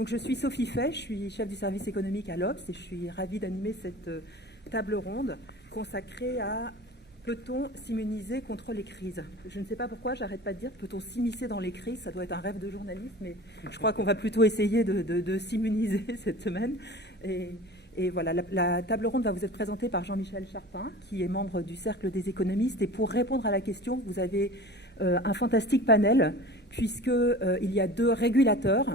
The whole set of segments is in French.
Donc je suis Sophie Fay, je suis chef du service économique à l'Obs et je suis ravie d'animer cette table ronde consacrée à peut-on s'immuniser contre les crises. Je ne sais pas pourquoi, j'arrête pas de dire peut-on s'immiscer dans les crises, ça doit être un rêve de journaliste, mais je crois qu'on va plutôt essayer de s'immuniser cette semaine. Et voilà, la table ronde va vous être présentée par Jean-Michel Charpin, qui est membre du Cercle des économistes. Et pour répondre à la question, vous avez un fantastique panel, puisqu'il y a deux régulateurs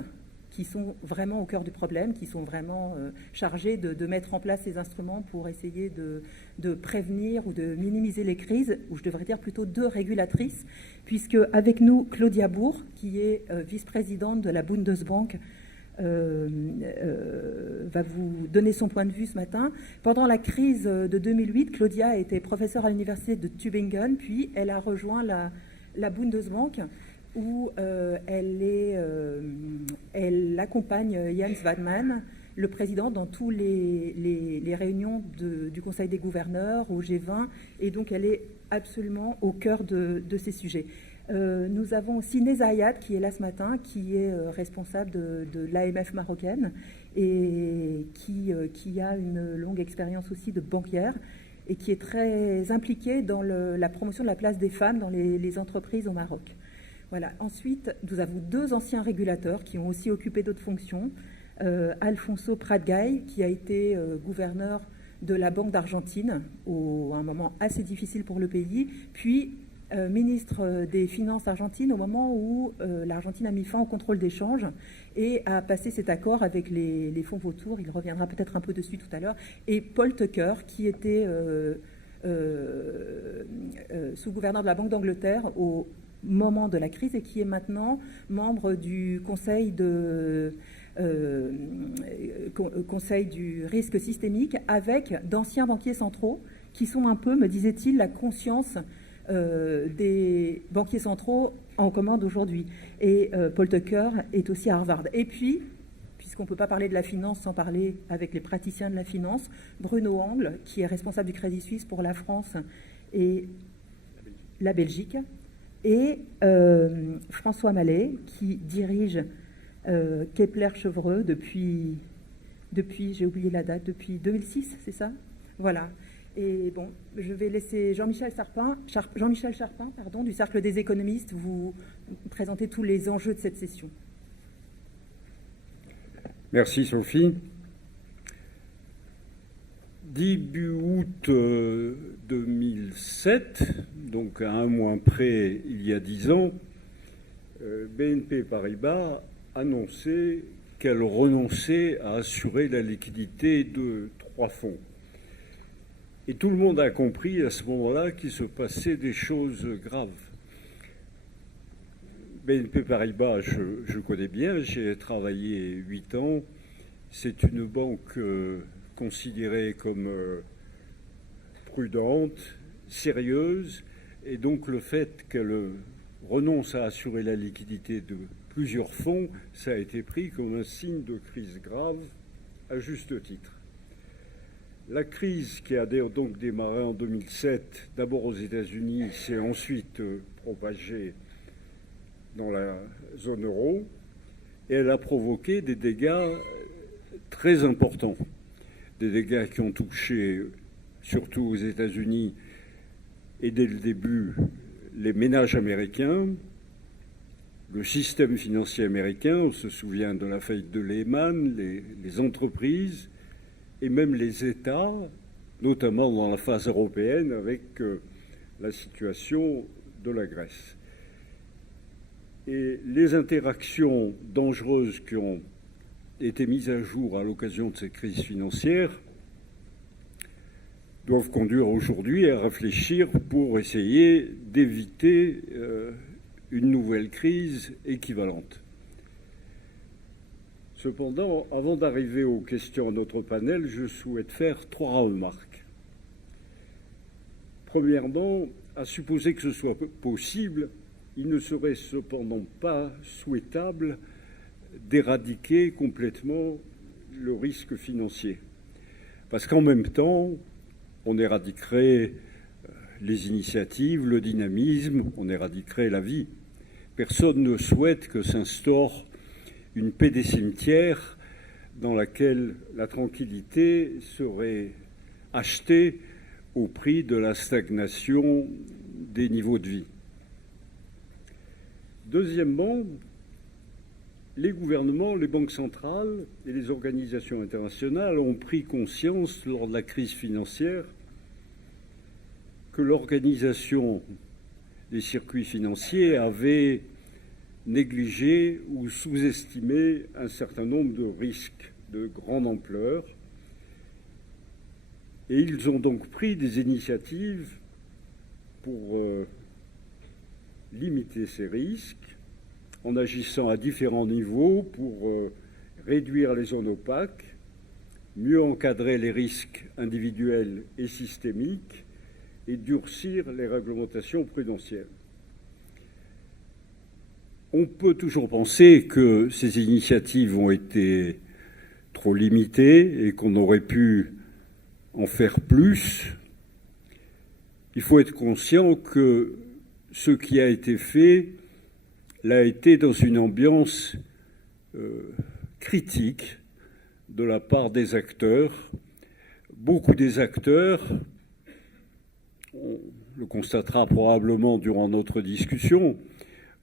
qui sont vraiment au cœur du problème, qui sont vraiment chargés de mettre en place ces instruments pour essayer de prévenir ou de minimiser les crises, ou je devrais dire plutôt deux régulatrices, puisque avec nous, Claudia Bourg, qui est vice-présidente de la Bundesbank, va vous donner son point de vue ce matin. Pendant la crise de 2008, Claudia a été professeure à l'université de Tübingen, puis elle a rejoint la Bundesbank, où elle accompagne Jens Wadman, le président, dans tous les réunions du Conseil des gouverneurs, au G20, et donc elle est absolument au cœur de ces sujets. Nous avons aussi Neza Ayad qui est là ce matin, qui est responsable de l'AMF marocaine et qui a une longue expérience aussi de banquière et qui est très impliquée dans la promotion de la place des femmes dans les entreprises au Maroc. Voilà. Ensuite, nous avons deux anciens régulateurs qui ont aussi occupé d'autres fonctions. Alfonso Pratgay, qui a été gouverneur de la Banque d'Argentine à un moment assez difficile pour le pays, puis ministre des Finances argentines au moment où l'Argentine a mis fin au contrôle d'échange et a passé cet accord avec les fonds vautours. Il reviendra peut-être un peu dessus tout à l'heure. Et Paul Tucker, qui était sous-gouverneur de la Banque d'Angleterre au moment de la crise et qui est maintenant membre du Conseil du risque systémique avec d'anciens banquiers centraux qui sont un peu, me disait-il, la conscience des banquiers centraux en commande aujourd'hui. Et Paul Tucker est aussi à Harvard. Et puis, puisqu'on ne peut pas parler de la finance sans parler avec les praticiens de la finance, Bruno Angle, qui est responsable du Crédit Suisse pour la France et la Belgique, et François Mallet, qui dirige Kepler-Chevreux depuis, j'ai oublié la date, depuis 2006, c'est ça? Voilà. Et bon, je vais laisser Jean-Michel Charpin, du Cercle des économistes, vous présenter tous les enjeux de cette session. Merci Sophie. Début août 2007, donc à un mois près, il y a 10 ans, BNP Paribas annonçait qu'elle renonçait à assurer la liquidité de 3 fonds. Et tout le monde a compris à ce moment-là qu'il se passait des choses graves. BNP Paribas, je connais bien, j'ai travaillé 8 ans. C'est une banque considérée comme prudente, sérieuse, et donc le fait qu'elle renonce à assurer la liquidité de plusieurs fonds, ça a été pris comme un signe de crise grave, à juste titre. La crise qui a donc démarré en 2007, d'abord aux États-Unis, s'est ensuite propagée dans la zone euro, et elle a provoqué des dégâts très importants. Des dégâts qui ont touché surtout aux États-Unis et dès le début les ménages américains, le système financier américain, on se souvient de la faillite de Lehman, les entreprises et même les États, notamment dans la phase européenne avec la situation de la Grèce. Et les interactions dangereuses qui ont été mises à jour à l'occasion de ces crises financières doivent conduire aujourd'hui à réfléchir pour essayer d'éviter une nouvelle crise équivalente. Cependant, avant d'arriver aux questions à notre panel, je souhaite faire 3 remarques. Premièrement, à supposer que ce soit possible, il ne serait cependant pas souhaitable d'éradiquer complètement le risque financier. Parce qu'en même temps, on éradiquerait les initiatives, le dynamisme, on éradiquerait la vie. Personne ne souhaite que s'instaure une paix des cimetières dans laquelle la tranquillité serait achetée au prix de la stagnation des niveaux de vie. Deuxièmement, les gouvernements, les banques centrales et les organisations internationales ont pris conscience lors de la crise financière que l'organisation des circuits financiers avait négligé ou sous-estimé un certain nombre de risques de grande ampleur. Et ils ont donc pris des initiatives pour limiter ces risques, en agissant à différents niveaux pour réduire les zones opaques, mieux encadrer les risques individuels et systémiques et durcir les réglementations prudentielles. On peut toujours penser que ces initiatives ont été trop limitées et qu'on aurait pu en faire plus. Il faut être conscient que ce qui a été fait l'a été dans une ambiance critique de la part des acteurs. Beaucoup des acteurs, on le constatera probablement durant notre discussion,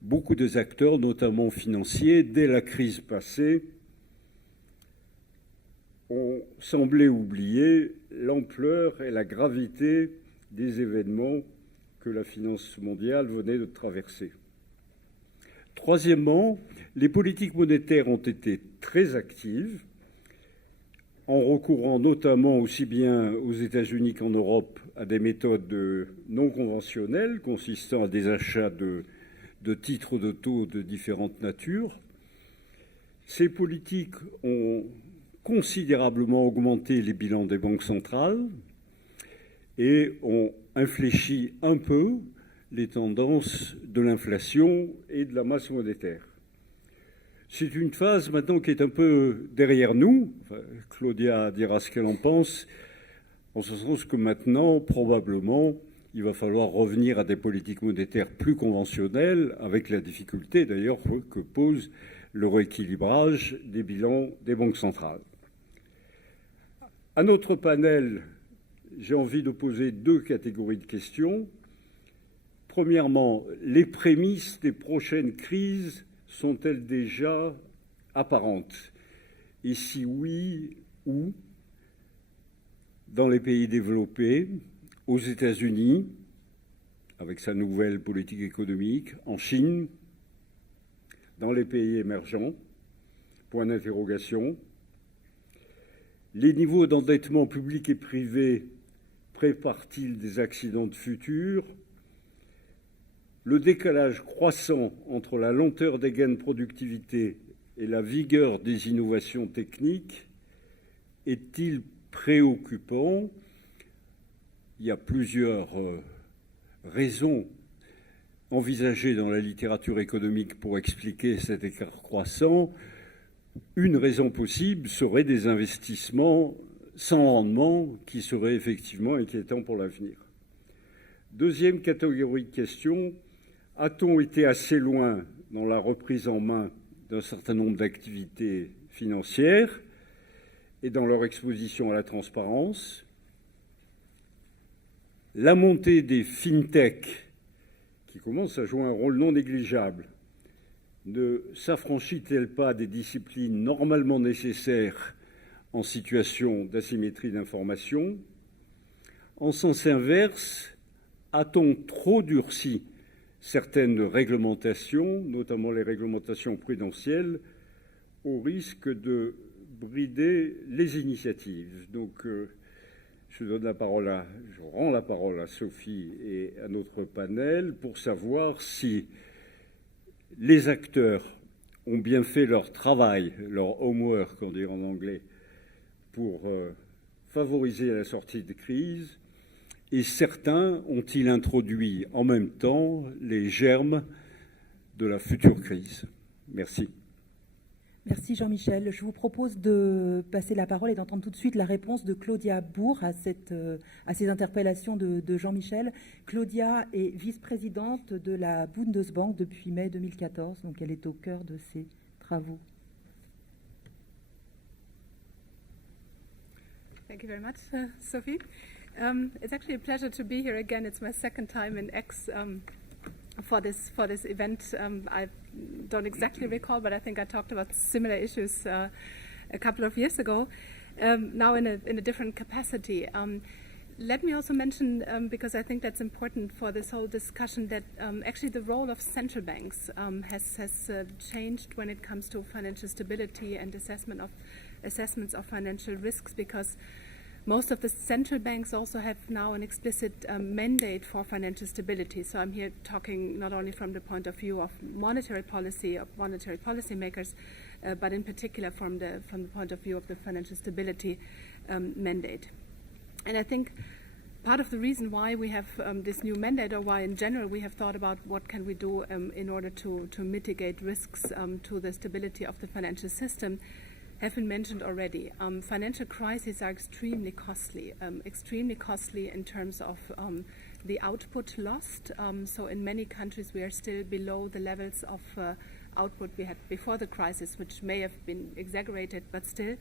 beaucoup des acteurs, notamment financiers, dès la crise passée, ont semblé oublier l'ampleur et la gravité des événements que la finance mondiale venait de traverser. Troisièmement, les politiques monétaires ont été très actives, en recourant notamment aussi bien aux États-Unis qu'en Europe à des méthodes non conventionnelles consistant à des achats de titres de taux de différentes natures. Ces politiques ont considérablement augmenté les bilans des banques centrales et ont infléchi un peu les tendances de l'inflation et de la masse monétaire. C'est une phase maintenant qui est un peu derrière nous. Enfin, Claudia dira ce qu'elle en pense, en ce sens que maintenant, probablement, il va falloir revenir à des politiques monétaires plus conventionnelles, avec la difficulté d'ailleurs que pose le rééquilibrage des bilans des banques centrales. À notre panel, j'ai envie de poser deux catégories de questions. Premièrement, les prémices des prochaines crises sont-elles déjà apparentes? Et si oui, où? Dans les pays développés, aux États-Unis, avec sa nouvelle politique économique, en Chine, dans les pays émergents? Point d'interrogation. Les niveaux d'endettement public et privé préparent-ils des accidents de futur? Le décalage croissant entre la lenteur des gains de productivité et la vigueur des innovations techniques est-il préoccupant? Il y a plusieurs raisons envisagées dans la littérature économique pour expliquer cet écart croissant. Une raison possible serait des investissements sans rendement qui seraient effectivement inquiétants pour l'avenir. Deuxième catégorie de questions, a-t-on été assez loin dans la reprise en main d'un certain nombre d'activités financières et dans leur exposition à la transparence? La montée des fintech, qui commence à jouer un rôle non négligeable, ne s'affranchit-elle pas des disciplines normalement nécessaires en situation d'asymétrie d'information? En sens inverse, a-t-on trop durci certaines réglementations, notamment les réglementations prudentielles, au risque de brider les initiatives? Donc, je rends la parole à Sophie et à notre panel pour savoir si les acteurs ont bien fait leur travail, leur homework, on dirait en anglais, pour favoriser la sortie de crise, et certains ont-ils introduit en même temps les germes de la future crise? Merci. Merci Jean-Michel. Je vous propose de passer la parole et d'entendre tout de suite la réponse de Claudia Bourg à ces interpellations de Jean-Michel. Claudia est vice-présidente de la Bundesbank depuis mai 2014, donc elle est au cœur de ces travaux. Thank you very much, Sophie. It's actually a pleasure to be here again. It's my second time in X for this event. I don't exactly recall, but I think I talked about similar issues a couple of years ago. Now in a different capacity. Let me also mention, because I think that's important for this whole discussion, that actually the role of central banks has changed when it comes to financial stability and assessments of financial risks, because most of the central banks also have now an explicit mandate for financial stability. So I'm here talking not only from the point of view of monetary policy, of monetary policymakers, but in particular from the point of view of the financial stability mandate. And I think part of the reason why we have this new mandate, or why in general we have thought about what can we do in order to mitigate risks to the stability of the financial system, have been mentioned already. Financial crises are extremely costly in terms of the output lost. So in many countries we are still below the levels of output we had before the crisis, which may have been exaggerated, but still.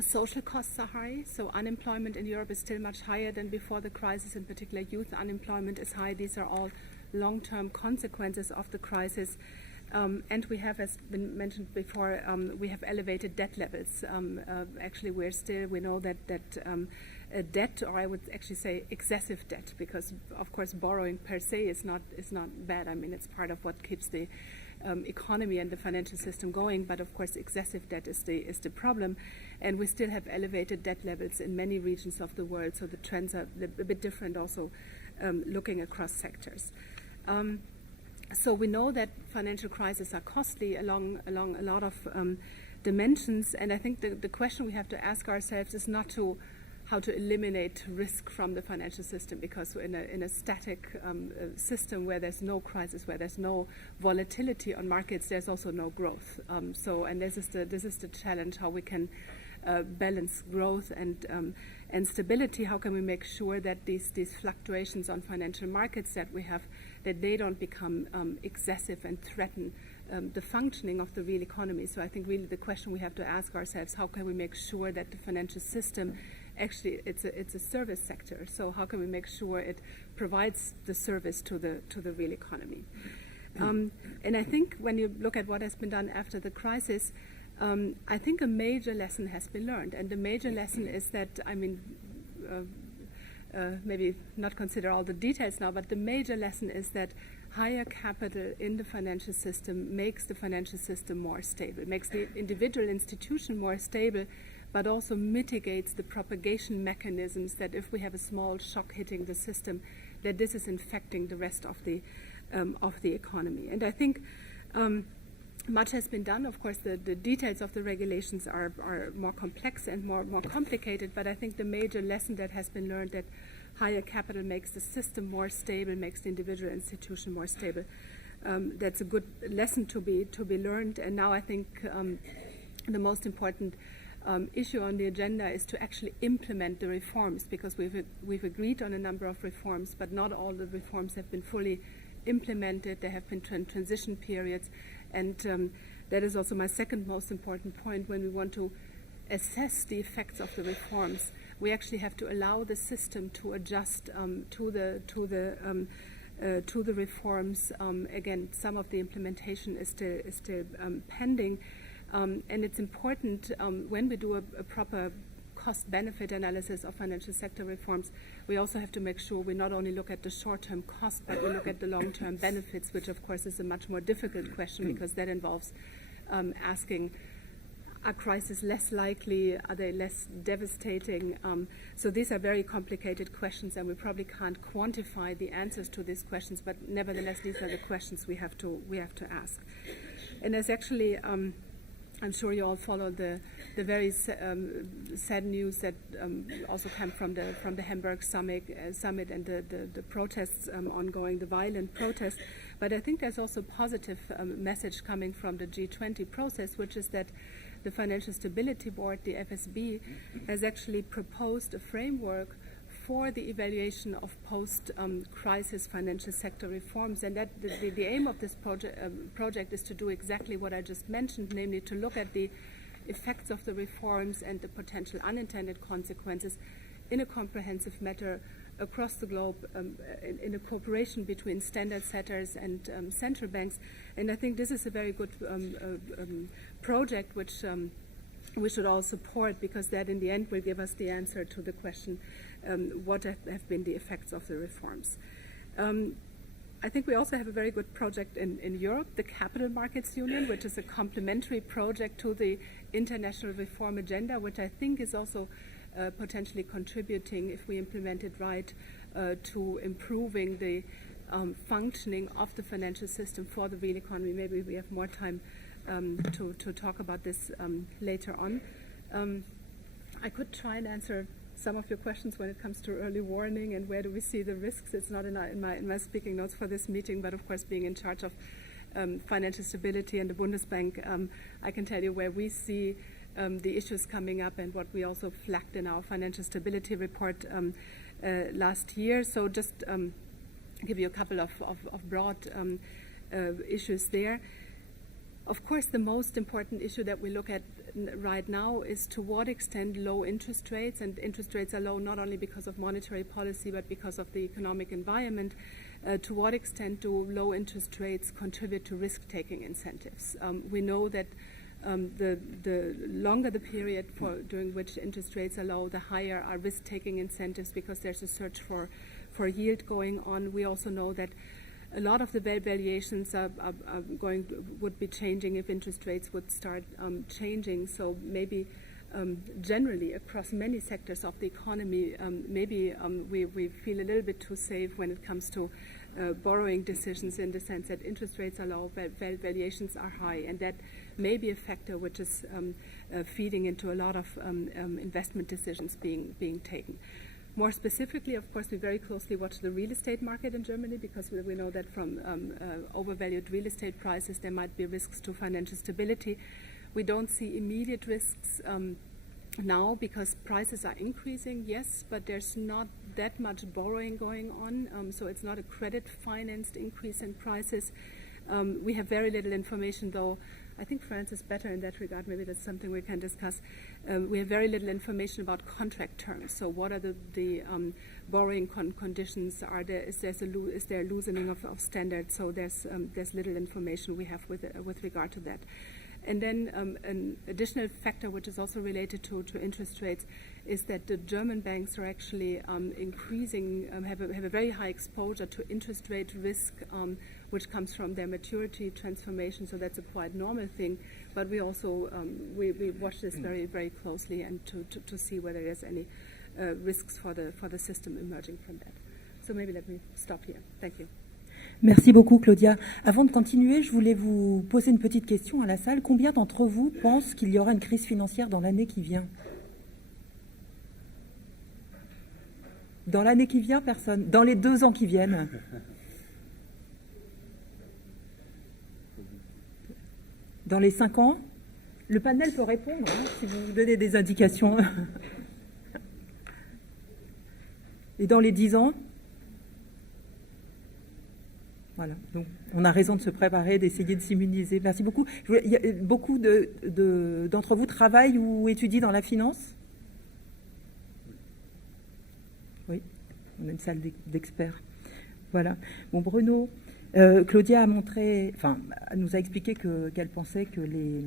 Social costs are high, so unemployment in Europe is still much higher than before the crisis. In particular, youth unemployment is high. These are all long-term consequences of the crisis. And we have, as been mentioned before, we have elevated debt levels. Actually, we know that debt, or I would actually say excessive debt, because of course borrowing per se is not bad. I mean, it's part of what keeps the economy and the financial system going, but of course excessive debt is the problem, and we still have elevated debt levels in many regions of the world, so the trends are a bit different also looking across sectors. So we know that financial crises are costly along a lot of dimensions, and I think the question we have to ask ourselves is not how to eliminate risk from the financial system, because in a static system where there's no crisis, where there's no volatility on markets, there's also no growth. And this is the challenge: how we can balance growth and stability. How can we make sure that these fluctuations on financial markets that we have, that they don't become excessive and threaten the functioning of the real economy? So I think really the question we have to ask ourselves: how can we make sure that the financial system, actually it's a service sector, so how can we make sure it provides the service to the real economy? And I think when you look at what has been done after the crisis, I think a major lesson has been learned, and the major lesson is that, I mean, maybe not consider all the details now, but the major lesson is that higher capital in the financial system makes the financial system more stable, makes the individual institution more stable, but also mitigates the propagation mechanisms that if we have a small shock hitting the system, that this is infecting the rest of the economy. And I think much has been done. Of course, the details of the regulations are more complex and more complicated, but I think the major lesson that has been learned, that higher capital makes the system more stable, makes the individual institution more stable. That's a good lesson to be learned. And now I think the most important issue on the agenda is to actually implement the reforms, because we've agreed on a number of reforms, but not all the reforms have been fully implemented. There have been transition periods, and that is also my second most important point. When we want to assess the effects of the reforms, we actually have to allow the system to adjust to the reforms. Again, some of the implementation is still pending. And it's important when we do a proper cost-benefit analysis of financial sector reforms, we also have to make sure we not only look at the short-term cost, but we look at the long-term benefits, which of course is a much more difficult question, because that involves asking, are crises less likely? Are they less devastating? So these are very complicated questions, and we probably can't quantify the answers to these questions, but nevertheless, these are the questions we have to ask. And there's actually I'm sure you all follow the very sad news that also came from the Hamburg summit and the protests ongoing, the violent protests. But I think there's also a positive message coming from the G20 process, which is that the Financial Stability Board, the FSB, has actually proposed a framework for the evaluation of post-crisis financial sector reforms, and that the aim of this project is to do exactly what I just mentioned, namely to look at the effects of the reforms and the potential unintended consequences in a comprehensive manner across the globe in a cooperation between standard setters and central banks. And I think this is a very good project which we should all support, because that in the end will give us the answer to the question what have been the effects of the reforms. I think we also have a very good project in Europe, the Capital Markets Union, which is a complementary project to the international reform agenda, which I think is also potentially contributing, if we implement it right, to improving the functioning of the financial system for the real economy. Maybe we have more time to talk about this later on. I could try and answer some of your questions when it comes to early warning and where do we see the risks. It's not in my speaking notes for this meeting, but of course being in charge of financial stability and the Bundesbank, I can tell you where we see the issues coming up and what we also flagged in our financial stability report last year. So just give you a couple of broad issues there. Of course, the most important issue that we look at right now is to what extent low interest rates, and interest rates are low not only because of monetary policy but because of the economic environment, to what extent do low interest rates contribute to risk-taking incentives? We know that the longer the period during which interest rates are low, the higher are risk-taking incentives because there's a search for yield going on. We also know that a lot of the valuations would be changing if interest rates would start changing. So maybe generally across many sectors of the economy, maybe we feel a little bit too safe when it comes to borrowing decisions, in the sense that interest rates are low, valuations are high, and that may be a factor which is feeding into a lot of investment decisions being taken. More specifically, of course, we very closely watch the real estate market in Germany, because we know that from overvalued real estate prices there might be risks to financial stability. We don't see immediate risks now because prices are increasing, yes, but there's not that much borrowing going on, so it's not a credit-financed increase in prices. We have very little information, though. I think France is better in that regard. Maybe that's something we can discuss. We have very little information about contract terms. So what are the borrowing conditions? Is there a loosening of standards? So there's little information we have with regard to that. And then an additional factor which is also related to interest rates is that the German banks are actually increasing, have a very high exposure to interest rate risk, which comes from their maturity transformation. So that's a quite normal thing. But we also we watch this very, very closely, and to see whether there's any risks for the system emerging from that. So maybe let me stop here. Thank you. Merci beaucoup, Claudia. Avant de continuer, je voulais vous poser une petite question à la salle. Combien d'entre vous pensent qu'il y aura une crise financière dans l'année qui vient? Dans l'année qui vient, personne. Dans les 2 ans qui viennent? Dans les 5 ans? Le panel peut répondre, hein, si vous vous donnez des indications. Et dans les 10 ans? Voilà, donc on a raison de se préparer, d'essayer de s'immuniser. Merci beaucoup. Beaucoup d'entre vous travaillent ou étudient dans la finance? Oui, on a une salle d'experts. Voilà. Bon, Bruno, Claudia nous a expliqué qu'elle pensait que les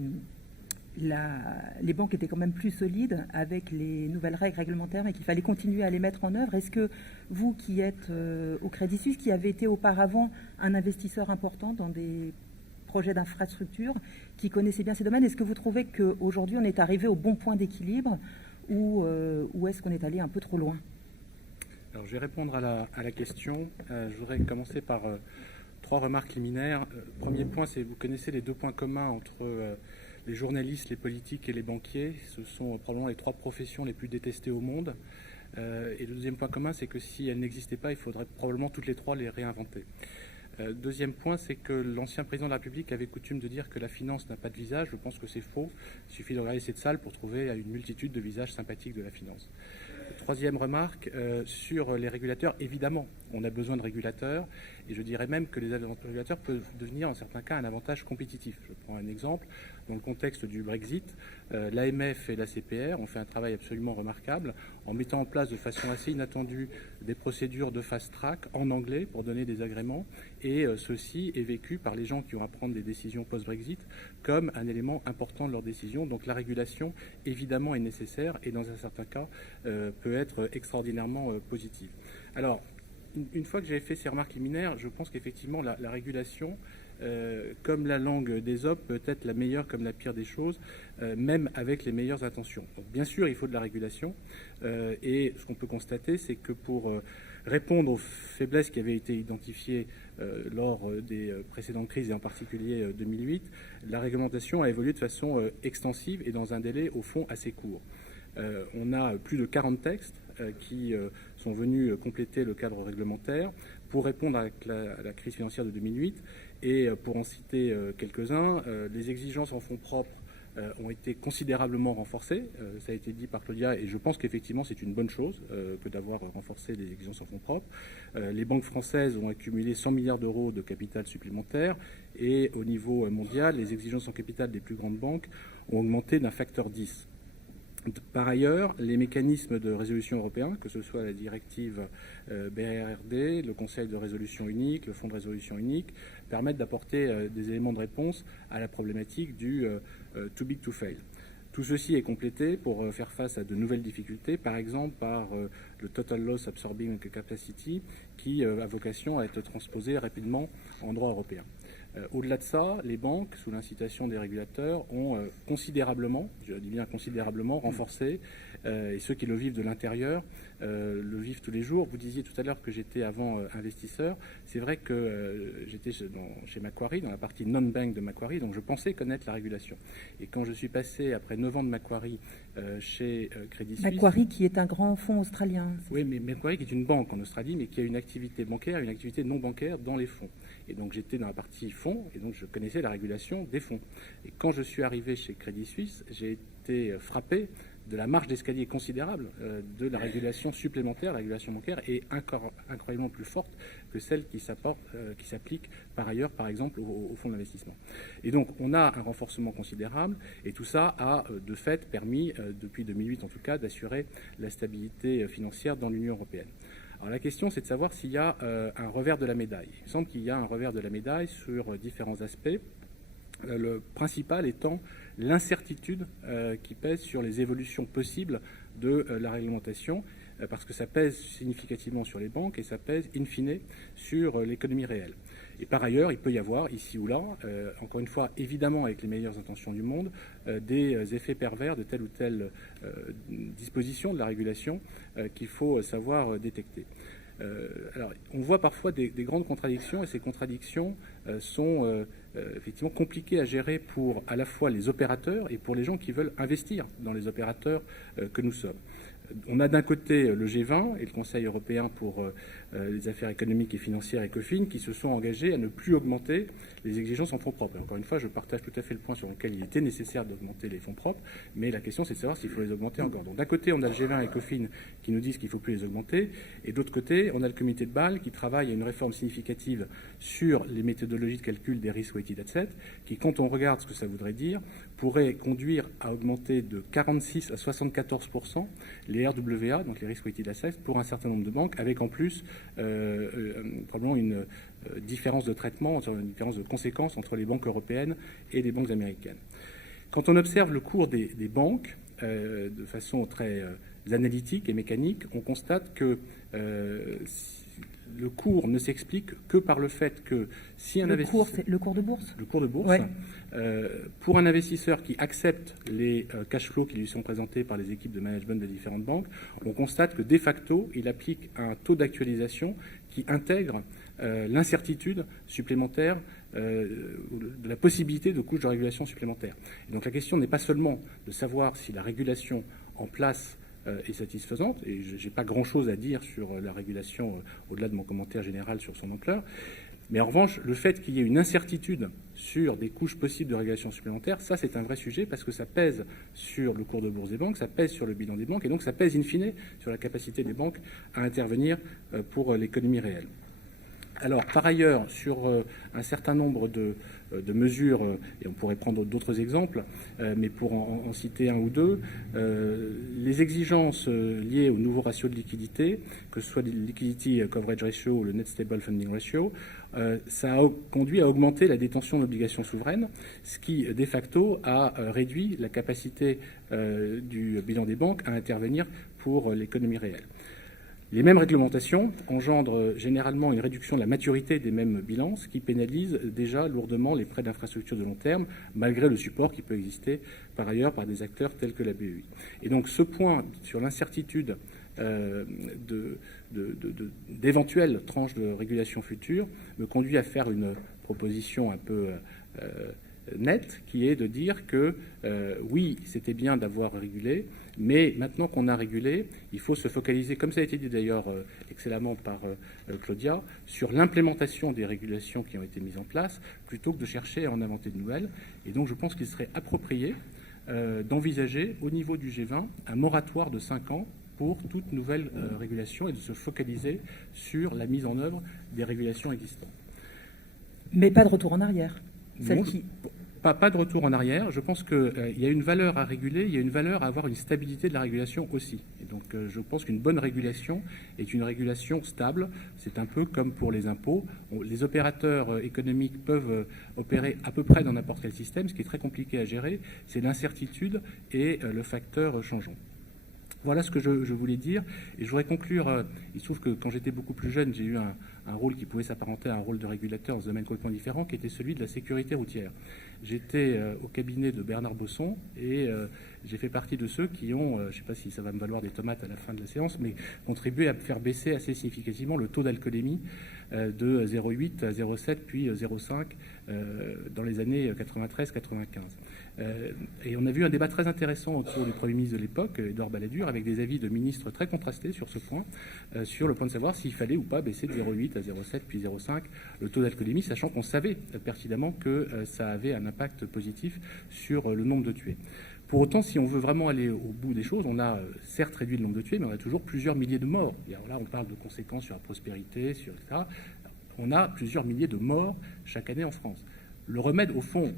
banques étaient quand même plus solides avec les nouvelles règles réglementaires et qu'il fallait continuer à les mettre en œuvre. Est-ce que vous qui êtes au Crédit Suisse, qui avez été auparavant un investisseur important dans des projets d'infrastructure, qui connaissez bien ces domaines, est-ce que vous trouvez qu'aujourd'hui on est arrivé au bon point d'équilibre ou est-ce qu'on est allé un peu trop loin? Alors, je vais répondre à la question. Je voudrais commencer par 3 remarques liminaires. Premier point, c'est vous connaissez les 2 points communs entre les journalistes, les politiques et les banquiers. Ce sont probablement les 3 professions les plus détestées au monde. Et le deuxième point commun, c'est que si elles n'existaient pas, il faudrait probablement toutes les 3 les réinventer. Deuxième point, c'est que l'ancien président de la République avait coutume de dire que la finance n'a pas de visage. Je pense que c'est faux. Il suffit de regarder cette salle pour trouver une multitude de visages sympathiques de la finance. Troisième remarque, sur les régulateurs, évidemment, on a besoin de régulateurs, et je dirais même que les régulateurs peuvent devenir en certains cas un avantage compétitif. Je prends un exemple. Dans le contexte du Brexit, l'AMF et la CPR ont fait un travail absolument remarquable en mettant en place de façon assez inattendue des procédures de fast-track en anglais pour donner des agréments, et ceci est vécu par les gens qui ont à prendre des décisions post-Brexit comme un élément important de leur décision. Donc la régulation, évidemment, est nécessaire et dans un certain cas peut être extraordinairement positive. Alors, une fois que j'avais fait ces remarques liminaires, je pense qu'effectivement la régulation, comme la langue d'Ésope, peut être la meilleure comme la pire des choses, même avec les meilleures intentions. Donc, bien sûr, il faut de la régulation, et ce qu'on peut constater, c'est que pour répondre aux faiblesses qui avaient été identifiées lors des précédentes crises, et en particulier 2008, la réglementation a évolué de façon extensive et dans un délai, au fond, assez court. On a plus de 40 textes qui sont venus compléter le cadre réglementaire pour répondre à la crise financière de 2008. Et pour en citer quelques-uns, les exigences en fonds propres ont été considérablement renforcées. Ça a été dit par Claudia, et je pense qu'effectivement c'est une bonne chose que d'avoir renforcé les exigences en fonds propres. Les banques françaises ont accumulé 100 milliards d'euros de capital supplémentaire, et au niveau mondial, les exigences en capital des plus grandes banques ont augmenté d'un facteur 10. Par ailleurs, les mécanismes de résolution européens, que ce soit la directive BRRD, le Conseil de résolution unique, le Fonds de résolution unique, permettent d'apporter des éléments de réponse à la problématique du too big to fail. Tout ceci est complété pour faire face à de nouvelles difficultés, par exemple par le Total Loss Absorbing Capacity, qui a vocation à être transposé rapidement en droit européen. Au-delà de ça, les banques, sous l'incitation des régulateurs, ont considérablement, je dis bien considérablement, renforcé, et ceux qui le vivent de l'intérieur le vivent tous les jours. Vous disiez tout à l'heure que j'étais avant investisseur. C'est vrai que j'étais chez Macquarie, dans la partie non-bank de Macquarie, donc je pensais connaître la régulation. Et quand je suis passé, après 9 ans de Macquarie, chez Crédit Suisse... Macquarie qui est un grand fonds australien. Oui, mais Macquarie qui est une banque en Australie, mais qui a une activité bancaire et une activité non bancaire dans les fonds. Et donc j'étais dans la partie fonds, et donc je connaissais la régulation des fonds. Et quand je suis arrivé chez Crédit Suisse, j'ai été frappé de la marge d'escalier considérable de la régulation supplémentaire, la régulation bancaire, est incroyablement plus forte que celle qui s'applique par ailleurs, par exemple, au fonds d'investissement. Et donc, on a un renforcement considérable, et tout ça a, de fait, permis, depuis 2008 en tout cas, d'assurer la stabilité financière dans l'Union européenne. Alors, la question, c'est de savoir s'il y a un revers de la médaille. Il semble qu'il y a un revers de la médaille sur différents aspects. Le principal étant l'incertitude qui pèse sur les évolutions possibles de la réglementation, parce que ça pèse significativement sur les banques et ça pèse in fine sur l'économie réelle. Et par ailleurs, il peut y avoir, ici ou là, encore une fois, évidemment avec les meilleures intentions du monde, des effets pervers de telle ou telle disposition de la régulation qu'il faut savoir détecter. Alors, on voit parfois des grandes contradictions, et ces contradictions sont effectivement compliquées à gérer pour à la fois les opérateurs et pour les gens qui veulent investir dans les opérateurs que nous sommes. On a d'un côté le G20 et le Conseil européen pour les affaires économiques et financières, ECOFIN, qui se sont engagés à ne plus augmenter les exigences en fonds propres. Et encore une fois, je partage tout à fait le point sur lequel il était nécessaire d'augmenter les fonds propres, mais la question c'est de savoir s'il faut les augmenter encore. Donc d'un côté, on a le G20 et ECOFIN qui nous disent qu'il ne faut plus les augmenter, et d'autre côté, on a le comité de Bâle qui travaille à une réforme significative sur les méthodologies de calcul des risk-weighted assets, qui, quand on regarde ce que ça voudrait dire, pourrait conduire à augmenter de 46 à 74% les RWA, donc les risk-weighted assets, pour un certain nombre de banques, avec en plus probablement une différence de traitement, une différence de conséquences entre les banques européennes et les banques américaines. Quand on observe le cours des banques de façon très analytique et mécanique, on constate que le cours ne s'explique que par le fait que si un investisseur... Le cours de bourse. Le cours de bourse. Ouais. Pour un investisseur qui accepte les cash flows qui lui sont présentés par les équipes de management de différentes banques, on constate que de facto, il applique un taux d'actualisation qui intègre l'incertitude supplémentaire de la possibilité de couches de régulation supplémentaires. Et donc la question n'est pas seulement de savoir si la régulation en place est satisfaisante, et je n'ai pas grand-chose à dire sur la régulation au-delà de mon commentaire général sur son ampleur. Mais en revanche, le fait qu'il y ait une incertitude sur des couches possibles de régulation supplémentaire, ça c'est un vrai sujet parce que ça pèse sur le cours de bourse des banques, ça pèse sur le bilan des banques et donc ça pèse in fine sur la capacité des banques à intervenir pour l'économie réelle. Alors, par ailleurs, sur un certain nombre de mesures, et on pourrait prendre d'autres exemples, mais pour en citer un ou deux, les exigences liées au nouveau ratio de liquidité, que ce soit le Liquidity Coverage Ratio ou le Net Stable Funding Ratio, ça a conduit à augmenter la détention d'obligations souveraines, ce qui, de facto, a réduit la capacité du bilan des banques à intervenir pour l'économie réelle. Les mêmes réglementations engendrent généralement une réduction de la maturité des mêmes bilans, ce qui pénalise déjà lourdement les prêts d'infrastructure de long terme, malgré le support qui peut exister par ailleurs par des acteurs tels que la BEI. Et donc ce point sur l'incertitude d'éventuelles tranches de régulation future me conduit à faire une proposition un peu nette, qui est de dire que oui, c'était bien d'avoir régulé, mais maintenant qu'on a régulé, il faut se focaliser, comme ça a été dit d'ailleurs excellemment par Claudia, sur l'implémentation des régulations qui ont été mises en place, plutôt que de chercher à en inventer de nouvelles. Et donc je pense qu'il serait approprié d'envisager au niveau du G20 un moratoire de 5 ans pour toute nouvelle régulation et de se focaliser sur la mise en œuvre des régulations existantes. Mais pas de retour en arrière. Non, pas de retour en arrière. Je pense qu'il y a une valeur à réguler, il y a une valeur à avoir une stabilité de la régulation aussi. Et donc je pense qu'une bonne régulation est une régulation stable. C'est un peu comme pour les impôts. Les opérateurs économiques peuvent opérer à peu près dans n'importe quel système. Ce qui est très compliqué à gérer, c'est l'incertitude et le facteur changeant. Voilà ce que je voulais dire. Et je voudrais conclure. Il se trouve que quand j'étais beaucoup plus jeune, j'ai eu un rôle qui pouvait s'apparenter à un rôle de régulateur dans ce domaine complètement différent, qui était celui de la sécurité routière. J'étais au cabinet de Bernard Bosson et j'ai fait partie de ceux qui ont, je ne sais pas si ça va me valoir des tomates à la fin de la séance, mais contribué à faire baisser assez significativement le taux d'alcoolémie de 0,8 à 0,7 puis 0,5 dans les années 93-95. Et on a vu un débat très intéressant autour du Premier ministre de l'époque, Édouard Balladur, avec des avis de ministres très contrastés sur ce point, sur le point de savoir s'il fallait ou pas baisser de 0,8 à 0,7 puis 0,5 le taux d'alcoolémie, sachant qu'on savait pertinemment que ça avait un impact positif sur le nombre de tués. Pour autant, si on veut vraiment aller au bout des choses, on a certes réduit le nombre de tués, mais on a toujours plusieurs milliers de morts. Et alors là, on parle de conséquences sur la prospérité, sur etc. On a plusieurs milliers de morts chaque année en France. Le remède, au fond,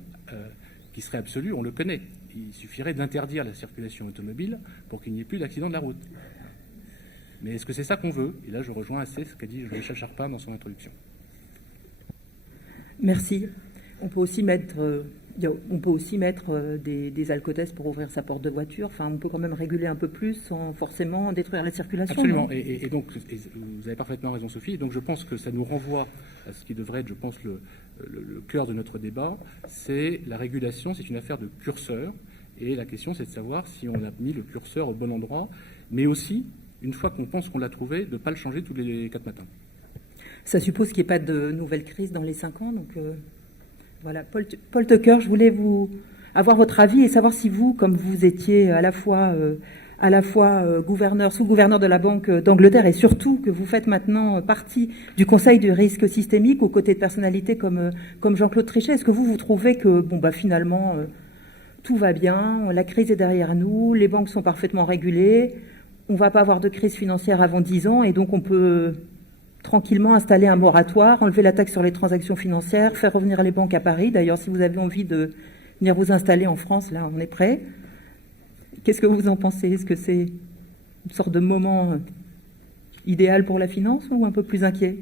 qui serait absolu, on le connaît. Il suffirait d'interdire la circulation automobile pour qu'il n'y ait plus d'accidents de la route. Mais est-ce que c'est ça qu'on veut? Et là, je rejoins assez ce qu'a dit Jean-Michel Charpin dans son introduction. Merci. On peut aussi mettre des alcotests pour ouvrir sa porte de voiture. Enfin, on peut quand même réguler un peu plus sans forcément détruire la circulation. Absolument. Et donc, vous avez parfaitement raison, Sophie. Et donc, je pense que ça nous renvoie à ce qui devrait être, je pense, le cœur de notre débat. C'est la régulation, c'est une affaire de curseur. Et la question, c'est de savoir si on a mis le curseur au bon endroit, mais aussi, une fois qu'on pense qu'on l'a trouvé, de ne pas le changer tous les 4 matins. Ça suppose qu'il n'y ait pas de nouvelle crise dans les 5 ans. Donc, voilà. Paul Tucker, je voulais avoir votre avis et savoir si vous, comme vous étiez à la fois gouverneur, sous-gouverneur de la Banque d'Angleterre et surtout que vous faites maintenant partie du Conseil du risque systémique aux côtés de personnalités comme Jean-Claude Trichet, est-ce que vous trouvez que finalement tout va bien, la crise est derrière nous, les banques sont parfaitement régulées, on ne va pas avoir de crise financière avant 10 ans et donc on peut tranquillement installer un moratoire, enlever la taxe sur les transactions financières, faire revenir les banques à Paris. D'ailleurs, si vous avez envie de venir vous installer en France, là, on est prêt. Qu'est-ce que vous en pensez? Est-ce que c'est une sorte de moment idéal pour la finance ou un peu plus inquiet?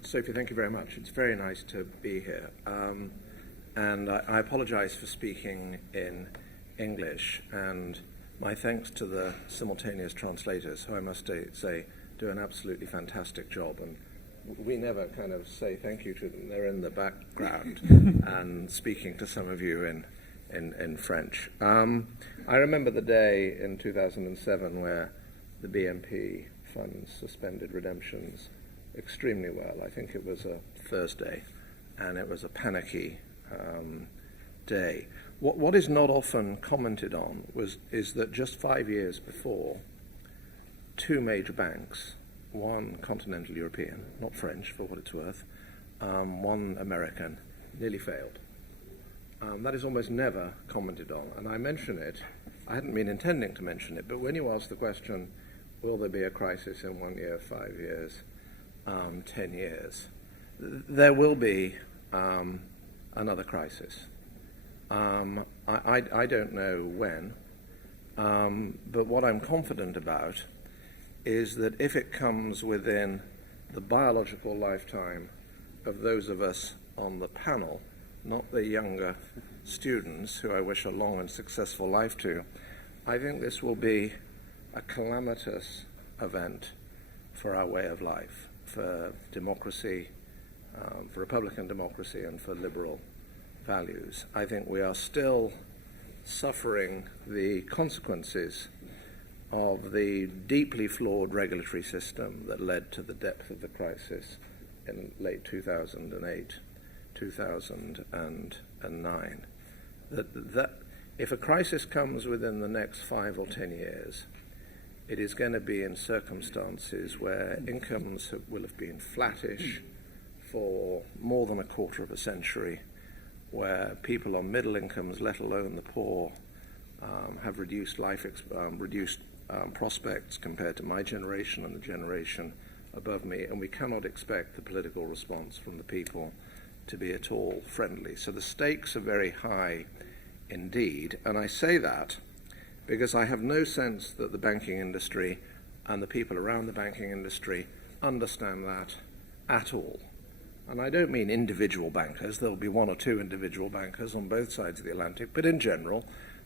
Sophie, thank you very much. It's very nice to be here. And I apologize for speaking in English. And my thanks to the simultaneous translators, who I must say do an absolutely fantastic job. And we never kind of say thank you to them. They're in the background and speaking to some of you in French. I remember the day in 2007 where the BNP funds suspended redemptions extremely well. I think it was a Thursday, and it was a panicky day. What is not often commented on is that just 5 years before, 2 major banks one continental European, not French for what it's worth, one American, nearly failed. That is almost never commented on, and I mention it. I hadn't been intending to mention it, but when you ask the question, will there be a crisis in 1 year, 5 years, 10 years, there will be another crisis. I don't know when, but what I'm confident about is that if it comes within the biological lifetime of those of us on the panel, not the younger students who I wish a long and successful life to, I think this will be a calamitous event for our way of life, for democracy, for Republican democracy, and for liberal values. I think we are still suffering the consequences of the deeply flawed regulatory system that led to the depth of the crisis in late 2008, 2009. That if a crisis comes within the next 5 or 10 years, it is going to be in circumstances where incomes will have been flattish for more than a quarter of a century, where people on middle incomes, let alone the poor, have reduced prospects compared to my generation and the generation above me, and we cannot expect the political response from the people to be at all friendly. So the stakes are very high indeed, and I say that because I have no sense that the banking industry and the people around the banking industry understand that at all. And I don't mean individual bankers. There'll be 1 or 2 individual bankers on both sides of the Atlantic, but in general,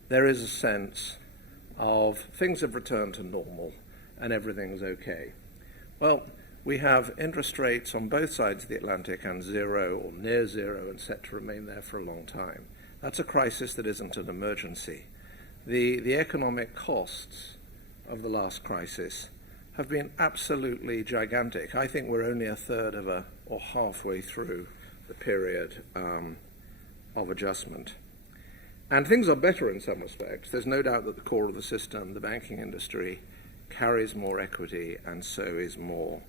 there is a sense of things have returned to normal and everything's okay. Well, we have interest rates on both sides of the Atlantic and zero or near zero and set to remain there for a long time. That's a crisis that isn't an emergency. The economic costs of the last crisis have been absolutely gigantic. I think we're only a third of or halfway through the period of adjustment. And things are better in some respects. There's no doubt that the core of the system, the banking industry, carries more equity and so is more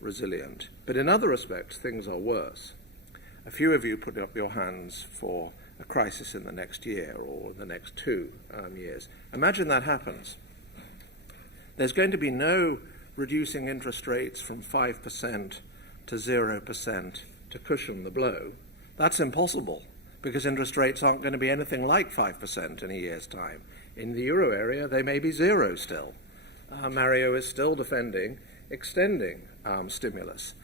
resilient. But in other respects, things are worse. A few of you put up your hands for a crisis in the next year or the next 2 years. Imagine that happens. There's going to be no reducing interest rates from 5% to 0% to cushion the blow. That's impossible, because interest rates aren't going to be anything like 5% in a year's time. In the euro area, they may be 0 still. Mario is still defending extending stimulus.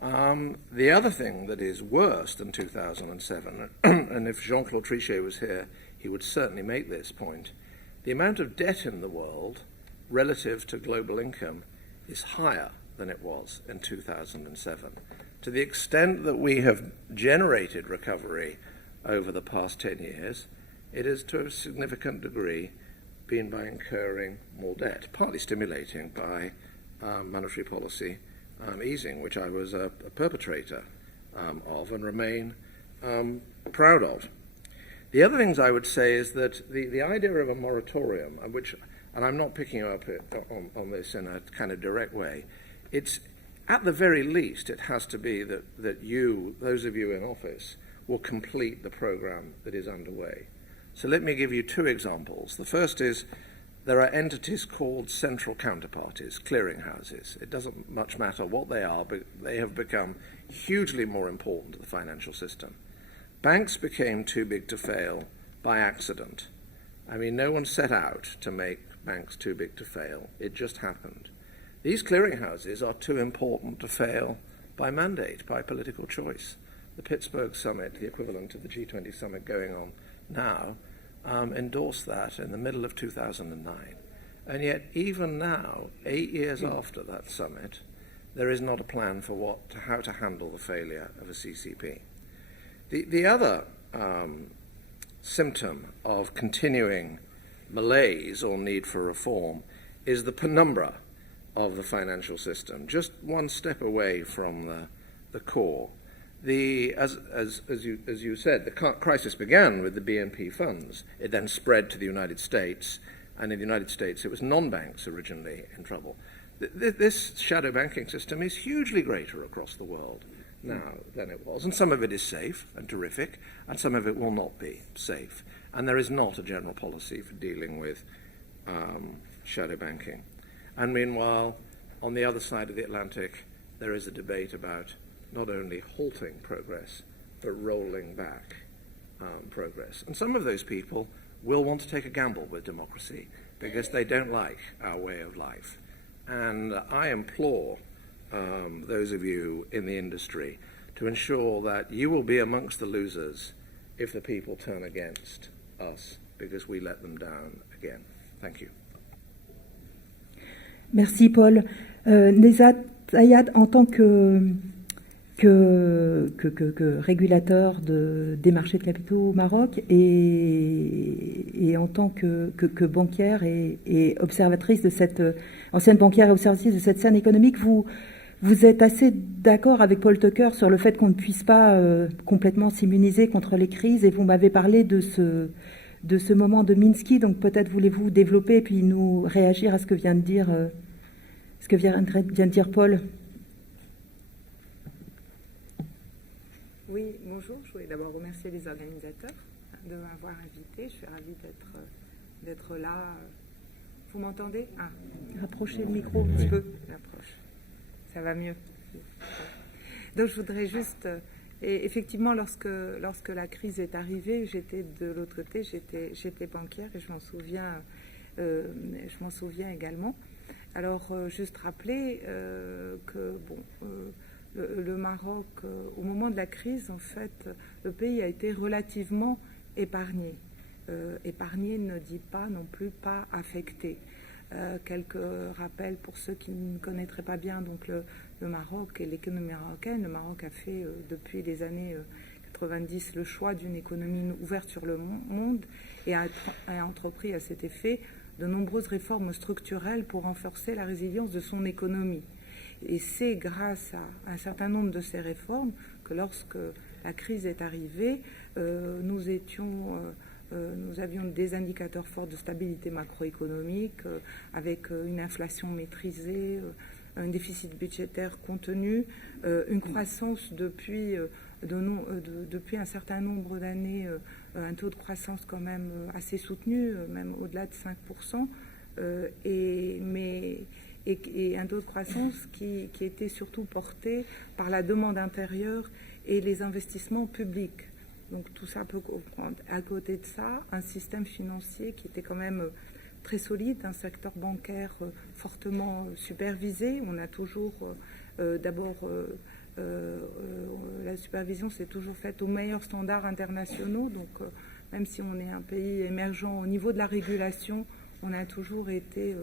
The other thing that is worse than 2007, and if Jean-Claude Trichet was here, he would certainly make this point, the amount of debt in the world relative to global income is higher than it was in 2007. To the extent that we have generated recovery over the past 10 years, it is to a significant degree been by incurring more debt, partly stimulating by monetary policy easing, which I was a perpetrator of and remain proud of. The other things I would say is that the idea of a moratorium, and I'm not picking up on this in a kind of direct way, it's at the very least it has to be that you, those of you in office, will complete the program that is underway. So let me give you 2 examples. The first is there are entities called central counterparties, clearinghouses. It doesn't much matter what they are, but they have become hugely more important to the financial system. Banks became too big to fail by accident. I mean, no one set out to make banks too big to fail. It just happened. These clearinghouses are too important to fail by mandate, by political choice. The Pittsburgh Summit, the equivalent of the G20 summit going on now, endorsed that in the middle of 2009. And yet, even now, 8 years after that summit, there is not a plan for how to handle the failure of a CCP. The other symptom of continuing malaise or need for reform is the penumbra of the financial system, just one step away from the core. As you said, the crisis began with the BNP funds. It then spread to the United States, and in the United States it was non-banks originally in trouble. This shadow banking system is hugely greater across the world now than it was. And some of it is safe and terrific, and some of it will not be safe. And there is not a general policy for dealing with shadow banking. And meanwhile, on the other side of the Atlantic, there is a debate about not only halting progress, but rolling back progress. And some of those people will want to take a gamble with democracy because they don't like our way of life. And I implore those of you in the industry to ensure that you will be amongst the losers if the people turn against us because we let them down again. Thank you. Merci Paul. Nezat Ayad, en tant que régulateur des marchés de capitaux au Maroc et en tant que banquière et observatrice de cette ancienne banquière et observatrice de cette scène économique, vous êtes assez d'accord avec Paul Tucker sur le fait qu'on ne puisse pas complètement s'immuniser contre les crises, et vous m'avez parlé de ce moment de Minsky, donc peut-être voulez-vous développer et puis nous réagir à ce que vient de dire Paul. Oui, bonjour. Je voulais d'abord remercier les organisateurs de m'avoir invité. Je suis ravie d'être là. Vous m'entendez? Rapprochez le micro un petit peu. J'approche. Ça va mieux. Donc je voudrais juste... Et effectivement, lorsque la crise est arrivée, j'étais de l'autre côté, j'étais banquière et je m'en souviens également. Alors, juste rappeler que, le Maroc, au moment de la crise, en fait, le pays a été relativement épargné. Épargné ne dit pas non plus pas affecté. Quelques rappels pour ceux qui ne connaîtraient pas bien donc le Maroc et l'économie marocaine. Le Maroc a fait depuis les années 90 le choix d'une économie ouverte sur le monde et a entrepris à cet effet de nombreuses réformes structurelles pour renforcer la résilience de son économie. Et c'est grâce à un certain nombre de ces réformes que lorsque la crise est arrivée, nous avions des indicateurs forts de stabilité macroéconomique, avec une inflation maîtrisée, un déficit budgétaire contenu, une croissance depuis un certain nombre d'années, un taux de croissance quand même assez soutenu, même au-delà de 5%, et un taux de croissance qui était surtout porté par la demande intérieure et les investissements publics. Donc tout ça peut comprendre. À côté de ça, un système financier qui était quand même très solide, un secteur bancaire fortement supervisé. On a toujours d'abord la supervision s'est toujours faite aux meilleurs standards internationaux. Donc même si on est un pays émergent au niveau de la régulation, on a toujours été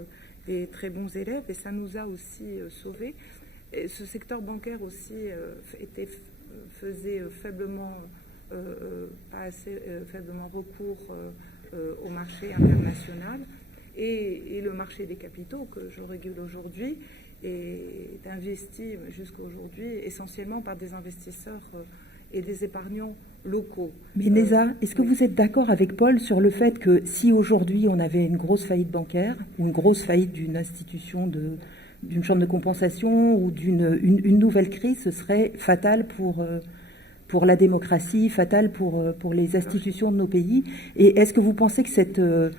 des très bons élèves et ça nous a aussi sauvés. Et ce secteur bancaire aussi faisait faiblement recours au marché international et le marché des capitaux que je régule aujourd'hui est investi jusqu'à aujourd'hui essentiellement par des investisseurs et des épargnants locaux. Mais Neza, est-ce que vous êtes d'accord avec Paul sur le fait que si aujourd'hui on avait une grosse faillite bancaire ou une grosse faillite d'une institution d'une chambre de compensation ou une nouvelle crise, ce serait fatal pour la démocratie, fatal pour les institutions de nos pays? Et est-ce que vous pensez que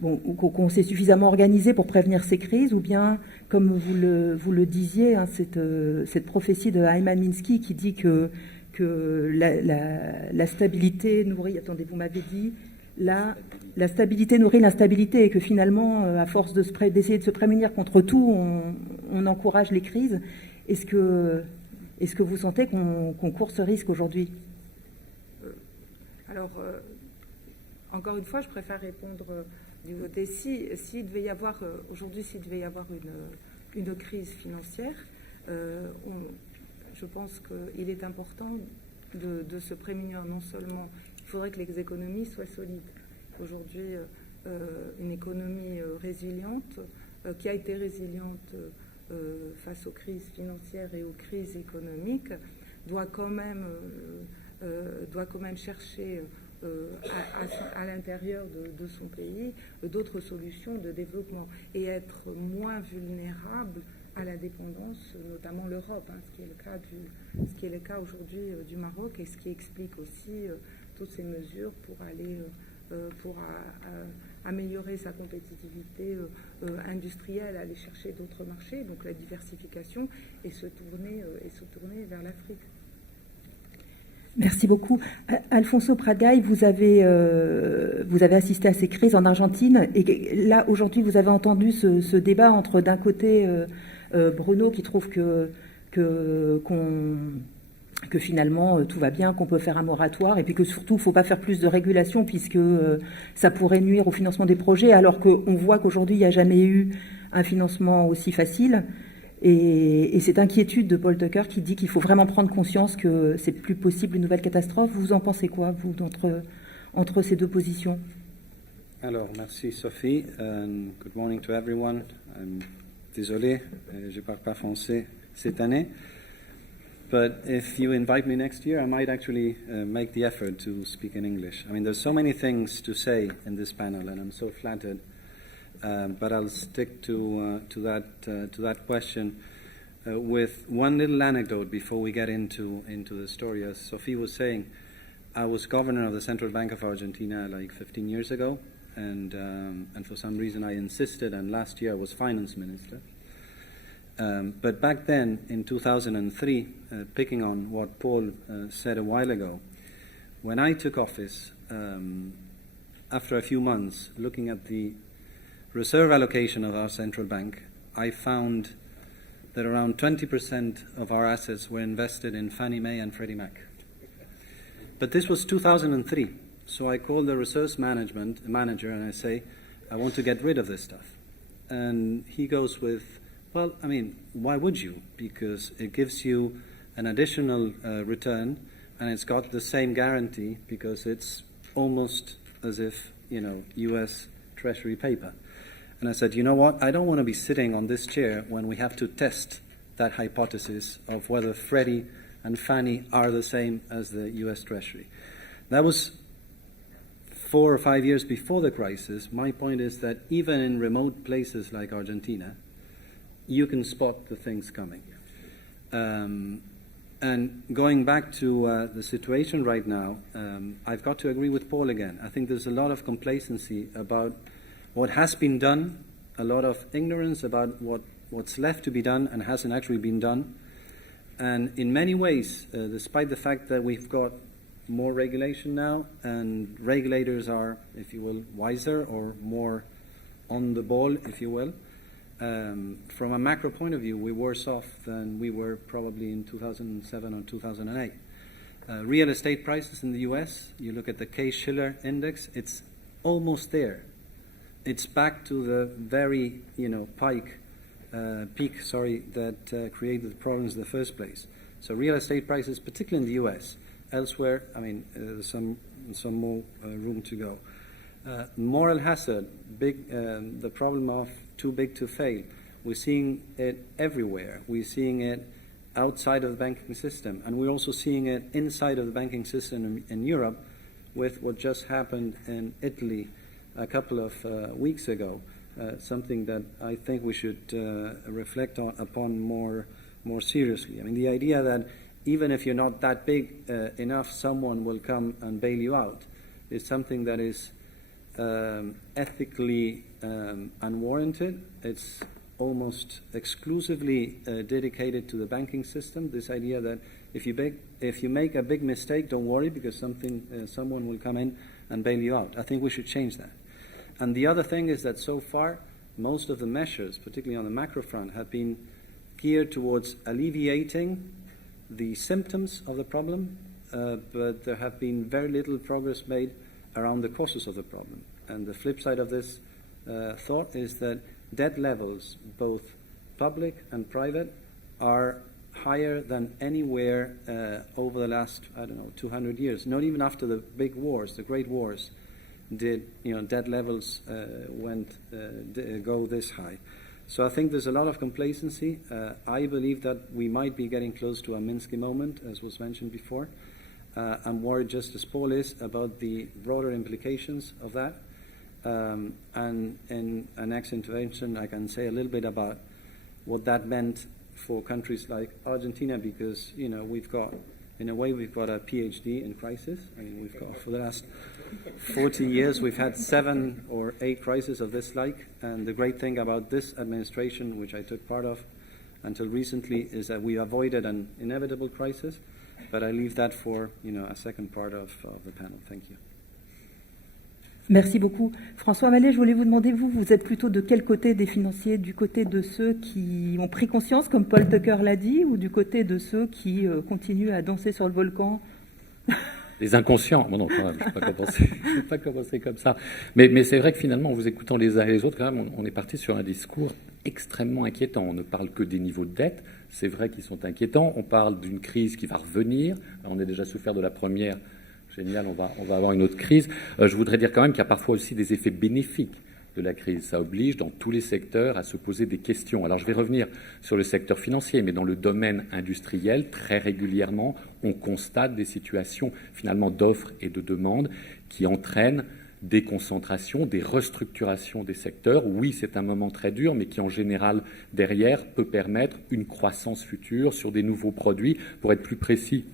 qu'on s'est suffisamment organisé pour prévenir ces crises, ou bien, comme vous le disiez, hein, cette prophétie de Ayman Minsky qui dit que la stabilité nourrit... Attendez, vous m'avez dit... La stabilité nourrit l'instabilité et que finalement, à force d'essayer de se prémunir contre tout, on encourage les crises. Est-ce que vous sentez qu'on court ce risque aujourd'hui? Alors, encore une fois, je préfère répondre du côté s'il devait y avoir aujourd'hui, s'il devait y avoir une crise financière, je pense qu'il est important de se prémunir. Non seulement il faudrait que les économies soient solides. Aujourd'hui, une économie résiliente, qui a été résiliente face aux crises financières et aux crises économiques, doit quand même chercher à l'intérieur de son pays d'autres solutions de développement et être moins vulnérable à la dépendance, notamment l'Europe, ce qui est le cas aujourd'hui du Maroc et ce qui explique aussi toutes ces mesures pour aller améliorer sa compétitivité industrielle, aller chercher d'autres marchés, donc la diversification et se tourner vers l'Afrique. Merci beaucoup. Alfonso Pradgail, vous avez assisté à ces crises en Argentine et là, aujourd'hui, vous avez entendu ce débat entre, d'un côté, Bruno qui trouve que finalement tout va bien, qu'on peut faire un moratoire et puis que surtout il ne faut pas faire plus de régulation puisque ça pourrait nuire au financement des projets alors qu'on voit qu'aujourd'hui il n'y a jamais eu un financement aussi facile. Et cette inquiétude de Paul Tucker qui dit qu'il faut vraiment prendre conscience que c'est plus possible une nouvelle catastrophe. Vous en pensez quoi, vous, entre ces deux positions? Alors, merci Sophie. Good morning to everyone. Désolé, je ne parle pas français cette année. But if you invite me next year, I might actually make the effort to speak in English. I mean, there's so many things to say in this panel, and I'm so flattered. But I'll stick to that question with one little anecdote before we get into the story. As Sophie was saying, I was governor of the Central Bank of Argentina like 15 years ago, and for some reason I insisted, and last year I was finance minister. But back then, in 2003, picking on what Paul said a while ago, when I took office, after a few months, looking at the reserve allocation of our central bank, I found that around 20% of our assets were invested in Fannie Mae and Freddie Mac. But this was 2003, so I called the research manager and I say, I want to get rid of this stuff. And he goes with, well, I mean, why would you? Because it gives you an additional return and it's got the same guarantee because it's almost as if, U.S. Treasury paper. And I said, you know what, I don't want to be sitting on this chair when we have to test that hypothesis of whether Freddie and Fannie are the same as the U.S. Treasury. That was 4 or 5 years before the crisis. My point is that even in remote places like Argentina, you can spot the things coming. And going back to the situation right now, I've got to agree with Paul again. I think there's a lot of complacency about what has been done, a lot of ignorance about what's left to be done and hasn't actually been done. And in many ways, despite the fact that we've got more regulation now and regulators are, if you will, wiser or more on the ball, if you will, from a macro point of view, we're worse off than we were probably in 2007 or 2008. Real estate prices in the U.S., you look at the Case-Shiller index, it's almost there. It's back to the very, peak, that created the problems in the first place. So real estate prices, particularly in the U.S., elsewhere, there's some more room to go. Moral hazard, the problem of too big to fail. We're seeing it everywhere. We're seeing it outside of the banking system, and we're also seeing it inside of the banking system in Europe with what just happened in Italy a couple of weeks ago, something that I think we should reflect upon more seriously. The idea that even if you're not that big enough, someone will come and bail you out is something that is ethically unwarranted. It's almost exclusively dedicated to the banking system, this idea that if you make a big mistake, don't worry because someone will come in and bail you out. I think we should change that. And the other thing is that so far, most of the measures, particularly on the macro front, have been geared towards alleviating the symptoms of the problem, but there have been very little progress made around the causes of the problem. And the flip side of this thought is that debt levels, both public and private, are higher than anywhere over the last, 200 years. Not even after the big wars, the great wars, did debt levels go this high. So I think there's a lot of complacency. I believe that we might be getting close to a Minsky moment, as was mentioned before. I'm worried just as Paul is about the broader implications of that. And in our next intervention, I can say a little bit about what that meant for countries like Argentina, because, you know, we've got a PhD in crisis. I mean, we've got, for the last 40 years, we've had 7 or 8 crises of this like. And the great thing about this administration, which I took part of until recently, is that we avoided an inevitable crisis. But I leave that for, you know, a second part of the panel. Thank you. Merci beaucoup. François Mallet, je voulais vous demander, vous êtes plutôt de quel côté des financiers? Du côté de ceux qui ont pris conscience, comme Paul Tucker l'a dit, ou du côté de ceux qui continuent à danser sur le volcan? Les inconscients. Bon, non, quand même, je ne vais pas commencer comme ça. Mais c'est vrai que finalement, en vous écoutant les uns et les autres, quand même, on est parti sur un discours extrêmement inquiétant. On ne parle que des niveaux de dette. C'est vrai qu'ils sont inquiétants. On parle d'une crise qui va revenir. Alors, on a déjà souffert de la première. Génial, on va avoir une autre crise. Je voudrais dire quand même qu'il y a parfois aussi des effets bénéfiques de la crise. Ça oblige dans tous les secteurs à se poser des questions. Alors je vais revenir sur le secteur financier, mais dans le domaine industriel, très régulièrement, on constate des situations finalement d'offres et de demandes qui entraînent des concentrations, des restructurations des secteurs. Oui, c'est un moment très dur, mais qui en général, derrière, peut permettre une croissance future sur des nouveaux produits. Pour être plus précis,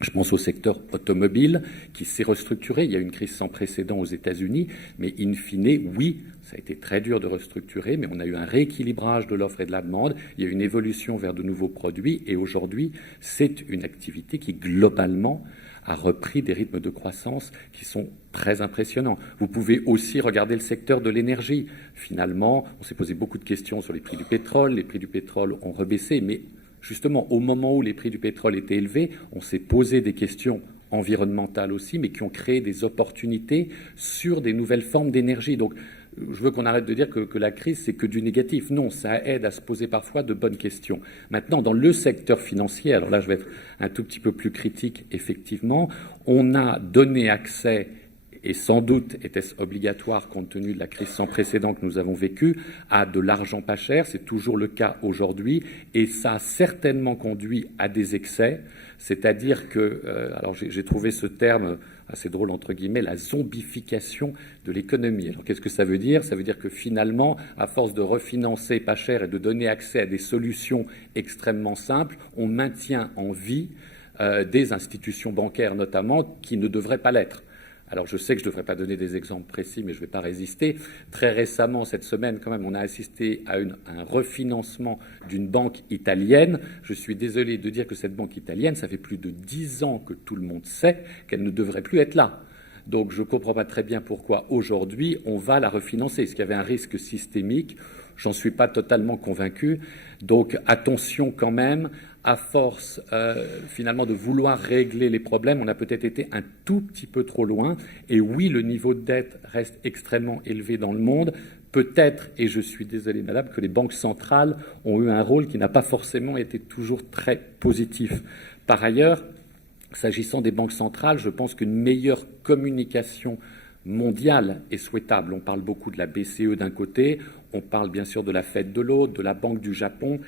je pense au secteur automobile qui s'est restructuré. Il y a eu une crise sans précédent aux États-Unis, mais in fine, oui, ça a été très dur de restructurer, mais on a eu un rééquilibrage de l'offre et de la demande. Il y a eu une évolution vers de nouveaux produits, et aujourd'hui, c'est une activité qui, globalement, a repris des rythmes de croissance qui sont très impressionnants. Vous pouvez aussi regarder le secteur de l'énergie. Finalement, on s'est posé beaucoup de questions sur les prix du pétrole. Les prix du pétrole ont rebaissé, mais justement, au moment où les prix du pétrole étaient élevés, on s'est posé des questions environnementales aussi, mais qui ont créé des opportunités sur des nouvelles formes d'énergie. Donc, je veux qu'on arrête de dire que la crise, c'est que du négatif. Non, ça aide à se poser parfois de bonnes questions. Maintenant, dans le secteur financier, alors là, je vais être un tout petit peu plus critique, effectivement, on a donné accès, et sans doute était-ce obligatoire compte tenu de la crise sans précédent que nous avons vécue, à de l'argent pas cher. C'est toujours le cas aujourd'hui, et ça a certainement conduit à des excès. C'est-à-dire que, alors j'ai trouvé ce terme assez drôle, entre guillemets, la zombification de l'économie. Alors qu'est-ce que ça veut dire? Ça veut dire que finalement, à force de refinancer pas cher et de donner accès à des solutions extrêmement simples, on maintient en vie des institutions bancaires notamment qui ne devraient pas l'être. Alors, je sais que je ne devrais pas donner des exemples précis, mais je ne vais pas résister. Très récemment, cette semaine, quand même, on a assisté à un refinancement d'une banque italienne. Je suis désolé de dire que cette banque italienne, ça fait plus de 10 ans que tout le monde sait qu'elle ne devrait plus être là. Donc, je ne comprends pas très bien pourquoi, aujourd'hui, on va la refinancer. Est-ce qu'il y avait un risque systémique? J'en suis pas totalement convaincu. Donc, attention quand même. À force, finalement, de vouloir régler les problèmes, on a peut-être été un tout petit peu trop loin. Et oui, le niveau de dette reste extrêmement élevé dans le monde. Peut-être, et je suis désolé, madame, que les banques centrales ont eu un rôle qui n'a pas forcément été toujours très positif. Par ailleurs, s'agissant des banques centrales, je pense qu'une meilleure communication mondiale est souhaitable. On parle beaucoup de la BCE d'un côté, on parle bien sûr de la Fed de l'autre, de la Banque du Japon.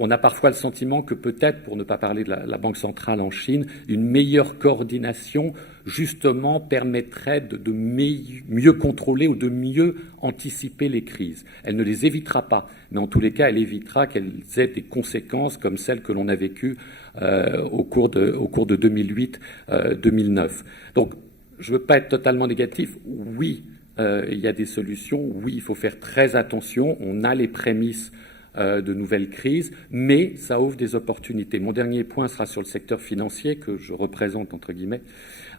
On a parfois le sentiment que peut-être, pour ne pas parler de la Banque centrale en Chine, une meilleure coordination, justement, permettrait de mieux contrôler ou de mieux anticiper les crises. Elle ne les évitera pas, mais en tous les cas, elle évitera qu'elles aient des conséquences comme celles que l'on a vécues au cours de 2008-2009. Donc, je ne veux pas être totalement négatif. Oui, il y a des solutions. Oui, il faut faire très attention. On a les prémices de nouvelles crises, mais ça ouvre des opportunités. Mon dernier point sera sur le secteur financier que je représente, entre guillemets,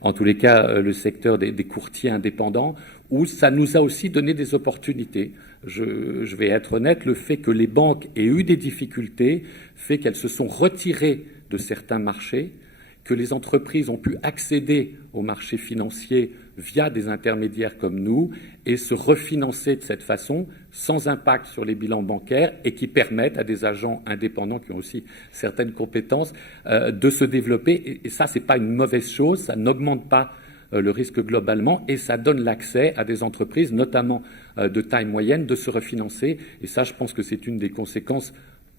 en tous les cas le secteur des courtiers indépendants, où ça nous a aussi donné des opportunités. Je vais être honnête, le fait que les banques aient eu des difficultés fait qu'elles se sont retirées de certains marchés, que les entreprises ont pu accéder aux marchés financiers via des intermédiaires comme nous et se refinancer de cette façon sans impact sur les bilans bancaires et qui permettent à des agents indépendants qui ont aussi certaines compétences de se développer. Et ça, c'est pas une mauvaise chose, ça n'augmente pas le risque globalement et ça donne l'accès à des entreprises, notamment de taille moyenne, de se refinancer. Et ça, je pense que c'est une des conséquences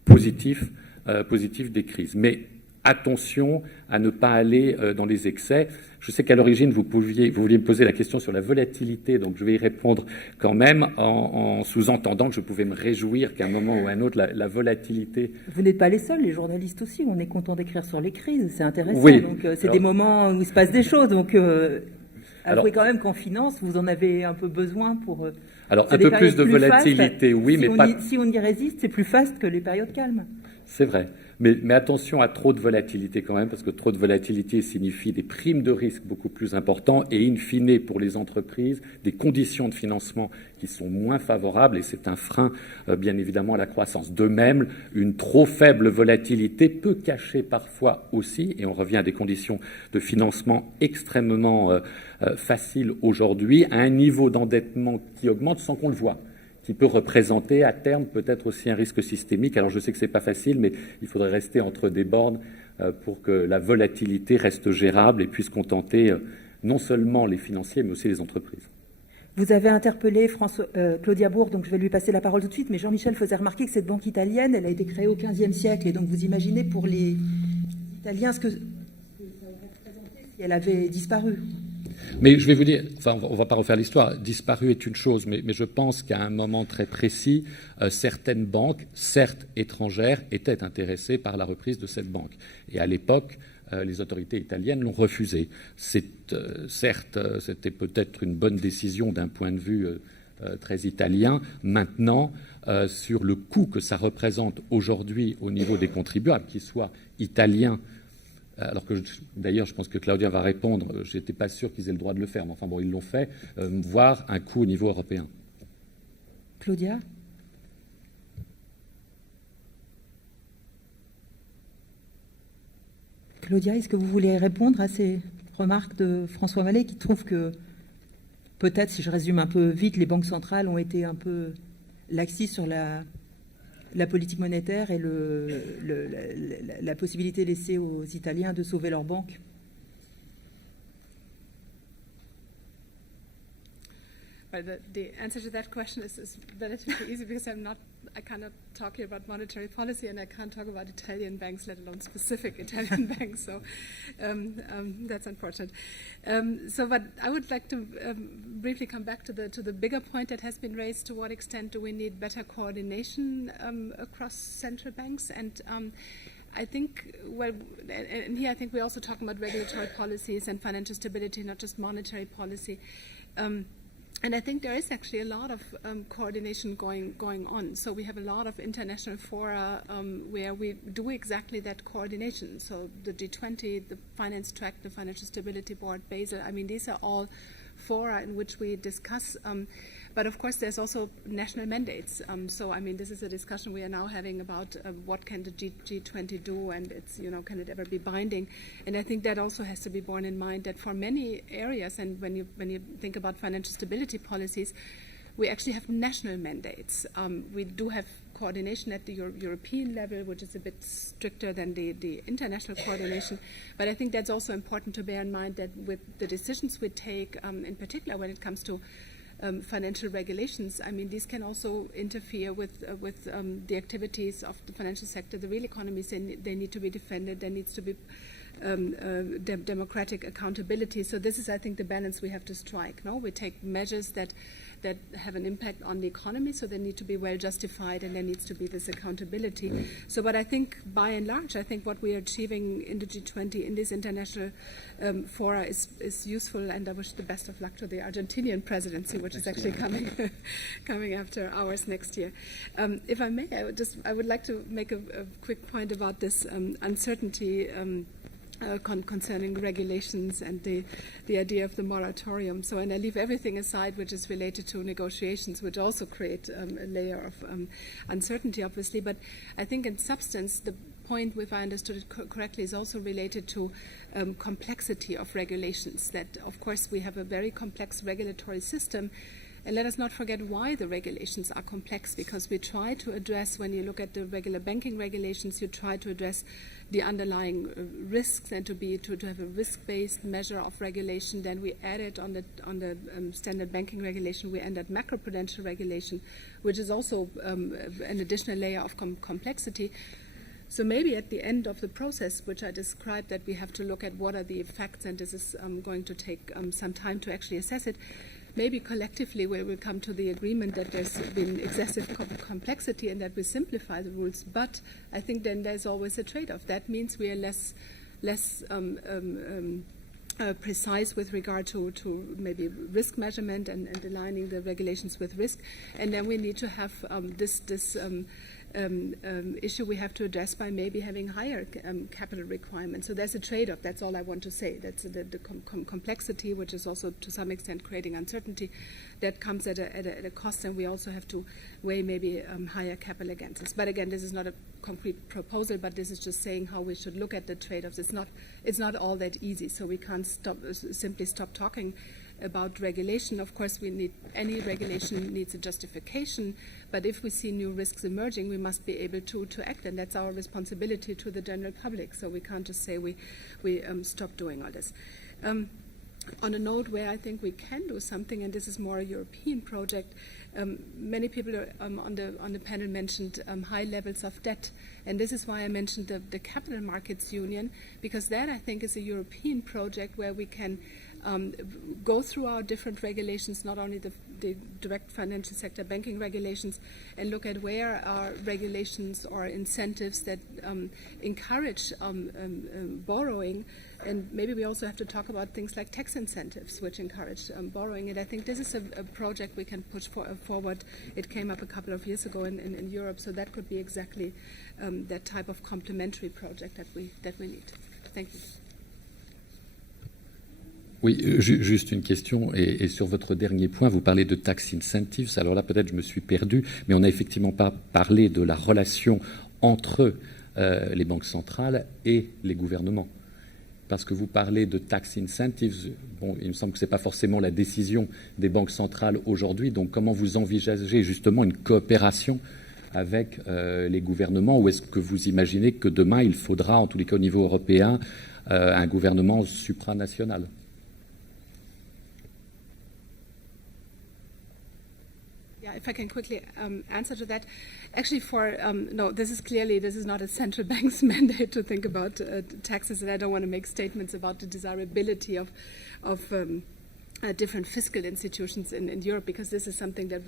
positives des crises. Mais attention à ne pas aller dans les excès. Je sais qu'à l'origine, vous vouliez me poser la question sur la volatilité, donc je vais y répondre quand même en sous-entendant que je pouvais me réjouir qu'à un moment ou à un autre, la volatilité... Vous n'êtes pas les seuls, les journalistes aussi. On est content d'écrire sur les crises, c'est intéressant. Oui. Donc, c'est des moments où il se passe des choses. Donc, avouez quand même qu'en finance, vous en avez un peu besoin pour... alors, un peu plus de volatilité, oui, mais pas... Si on y résiste, c'est plus faste que les périodes calmes. C'est vrai. Mais attention à trop de volatilité quand même, parce que trop de volatilité signifie des primes de risque beaucoup plus importantes et, in fine, pour les entreprises, des conditions de financement qui sont moins favorables et c'est un frein, bien évidemment, à la croissance. De même, une trop faible volatilité peut cacher parfois aussi, et on revient à des conditions de financement extrêmement faciles aujourd'hui, à un niveau d'endettement qui augmente sans qu'on le voie, qui peut représenter à terme peut-être aussi un risque systémique. Alors je sais que ce n'est pas facile, mais il faudrait rester entre des bornes pour que la volatilité reste gérable et puisse contenter non seulement les financiers, mais aussi les entreprises. Vous avez interpellé Claudia Bourg, donc je vais lui passer la parole tout de suite, mais Jean-Michel faisait remarquer que cette banque italienne, elle a été créée au XVe siècle, et donc vous imaginez pour les Italiens ce que ça aurait représenté si elle avait disparu. Mais je vais vous dire, enfin, on ne va pas refaire l'histoire, disparu est une chose, mais je pense qu'à un moment très précis, certaines banques, certes étrangères, étaient intéressées par la reprise de cette banque. Et à l'époque, les autorités italiennes l'ont refusé. Certes, c'était peut-être une bonne décision d'un point de vue très italien. Maintenant, sur le coût que ça représente aujourd'hui au niveau des contribuables, qu'ils soient italiens, alors que d'ailleurs je pense que Claudia va répondre, je n'étais pas sûr qu'ils aient le droit de le faire, mais enfin bon, ils l'ont fait, voire un coût au niveau européen. Claudia ? Claudia, est-ce que vous voulez répondre à ces remarques de François Vallée qui trouve que, peut-être, si je résume un peu vite, les banques centrales ont été un peu laxistes sur la politique monétaire et la possibilité laissée aux Italiens de sauver leur banque? Well, the answer to that question is relatively easy because I cannot talk here about monetary policy and I can't talk about Italian banks, let alone specific Italian banks. So that's unfortunate. But I would like to briefly come back to the bigger point that has been raised. To what extent do we need better coordination across central banks? And I think, well, and here I think we're also talking about regulatory policies and financial stability, not just monetary policy. And I think there is actually a lot of coordination going on. So we have a lot of international fora where we do exactly that coordination. So the G20, the Finance Track, the Financial Stability Board, Basel, I mean, these are all fora in which we discuss. But of course, there's also national mandates. So, I mean, this is a discussion we are now having about what can the G20 do, and it's, can it ever be binding? And I think that also has to be borne in mind that for many areas, and when you think about financial stability policies, we actually have national mandates. We do have coordination at the European level, which is a bit stricter than the international coordination. But I think that's also important to bear in mind that with the decisions we take, in particular when it comes to financial regulations, I mean, these can also interfere with the activities of the financial sector. The real economies, they need to be defended. There needs to be democratic accountability. So this is, I think, the balance we have to strike. No, we take measures that have an impact on the economy, so they need to be well justified, and there needs to be this accountability. So, but I think, by and large, I think what we are achieving in the G20 in this international fora is useful, and I wish the best of luck to the Argentinian presidency, which is actually coming after ours next year. If I may, I would like to make a quick point about this uncertainty. Concerning regulations and the idea of the moratorium. So, and I leave everything aside which is related to negotiations, which also create a layer of uncertainty, obviously. But I think in substance, the point, if I understood it correctly, is also related to complexity of regulations. That, of course, we have a very complex regulatory system. And let us not forget why the regulations are complex, because we try to address, when you look at the regular banking regulations, you try to address the underlying risks and to have a risk-based measure of regulation. Then we add it on the standard banking regulation. We end at macroprudential regulation, which is also an additional layer of complexity. So maybe at the end of the process, which I described, that we have to look at what are the effects, and this is going to take some time to actually assess it. Maybe collectively we will come to the agreement that there's been excessive complexity and that we simplify the rules. But I think then there's always a trade-off. That means we are less precise with regard to maybe risk measurement and aligning the regulations with risk. And then we need to have this issue we have to address by maybe having higher capital requirements. So there's a trade-off. That's all I want to say. That's the complexity, which is also to some extent creating uncertainty, that comes at a cost, and we also have to weigh maybe higher capital against this. But again, this is not a concrete proposal, but this is just saying how we should look at the trade-offs. It's not all that easy, so we can't simply stop talking about regulation. Of course, any regulation needs a justification, but if we see new risks emerging, we must be able to act, and that's our responsibility to the general public. So we can't just say we stop doing all this. On a note where I think we can do something, and this is more a European project, many people on the panel mentioned high levels of debt, and this is why I mentioned the Capital Markets Union, because that I think is a European project where we can go through our different regulations, not only the direct financial sector banking regulations, and look at where are regulations or incentives that encourage borrowing. And maybe we also have to talk about things like tax incentives, which encourage borrowing. And I think this is a project we can push forward. It came up a couple of years ago in Europe, so that could be exactly that type of complementary project that we need. Thank you. Oui, juste une question, et sur votre dernier point, vous parlez de tax incentives. Alors là, peut-être je me suis perdu, mais on n'a effectivement pas parlé de la relation entre les banques centrales et les gouvernements. Parce que vous parlez de tax incentives, bon, il me semble que ce n'est pas forcément la décision des banques centrales aujourd'hui. Donc comment vous envisagez justement une coopération avec les gouvernements, ou est-ce que vous imaginez que demain, il faudra, en tous les cas au niveau européen, un gouvernement supranational ? If I can quickly answer to that. Actually, no, this is not a central bank's mandate to think about taxes, and I don't want to make statements about the desirability of different fiscal institutions in Europe, because this is something that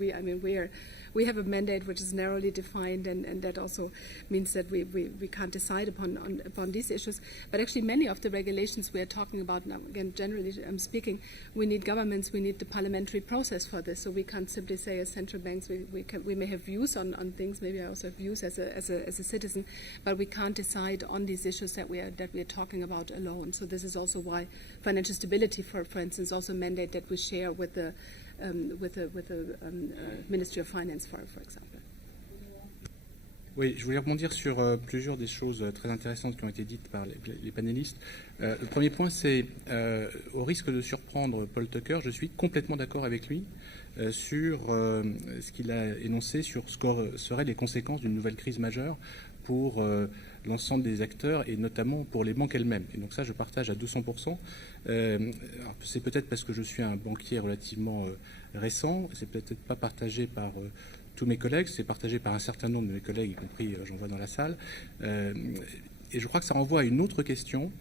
we have a mandate which is narrowly defined, and that also means that we can't decide upon these issues. But actually, many of the regulations we are talking about now, again, generally speaking, we need governments, we need the parliamentary process for this. So we can't simply say as central banks we may have views on things. Maybe I also have views as a citizen, but we can't decide on these issues that we are talking about alone. So this is also why financial stability, for instance, also mandate that we share with the Ministry of Finance, for example. Oui, je voulais rebondir sur plusieurs des choses très intéressantes qui ont été dites par les panélistes. Le premier point, c'est, au risque de surprendre Paul Tucker, je suis complètement d'accord avec lui sur ce qu'il a énoncé sur ce que seraient les conséquences d'une nouvelle crise majeure pour l'ensemble des acteurs, et notamment pour les banques elles-mêmes. Et donc ça, je partage à 200%. C'est peut-être parce que je suis un banquier relativement récent, c'est peut-être pas partagé par tous mes collègues, c'est partagé par un certain nombre de mes collègues, y compris j'en vois dans la salle. Et je crois que ça renvoie à une autre question,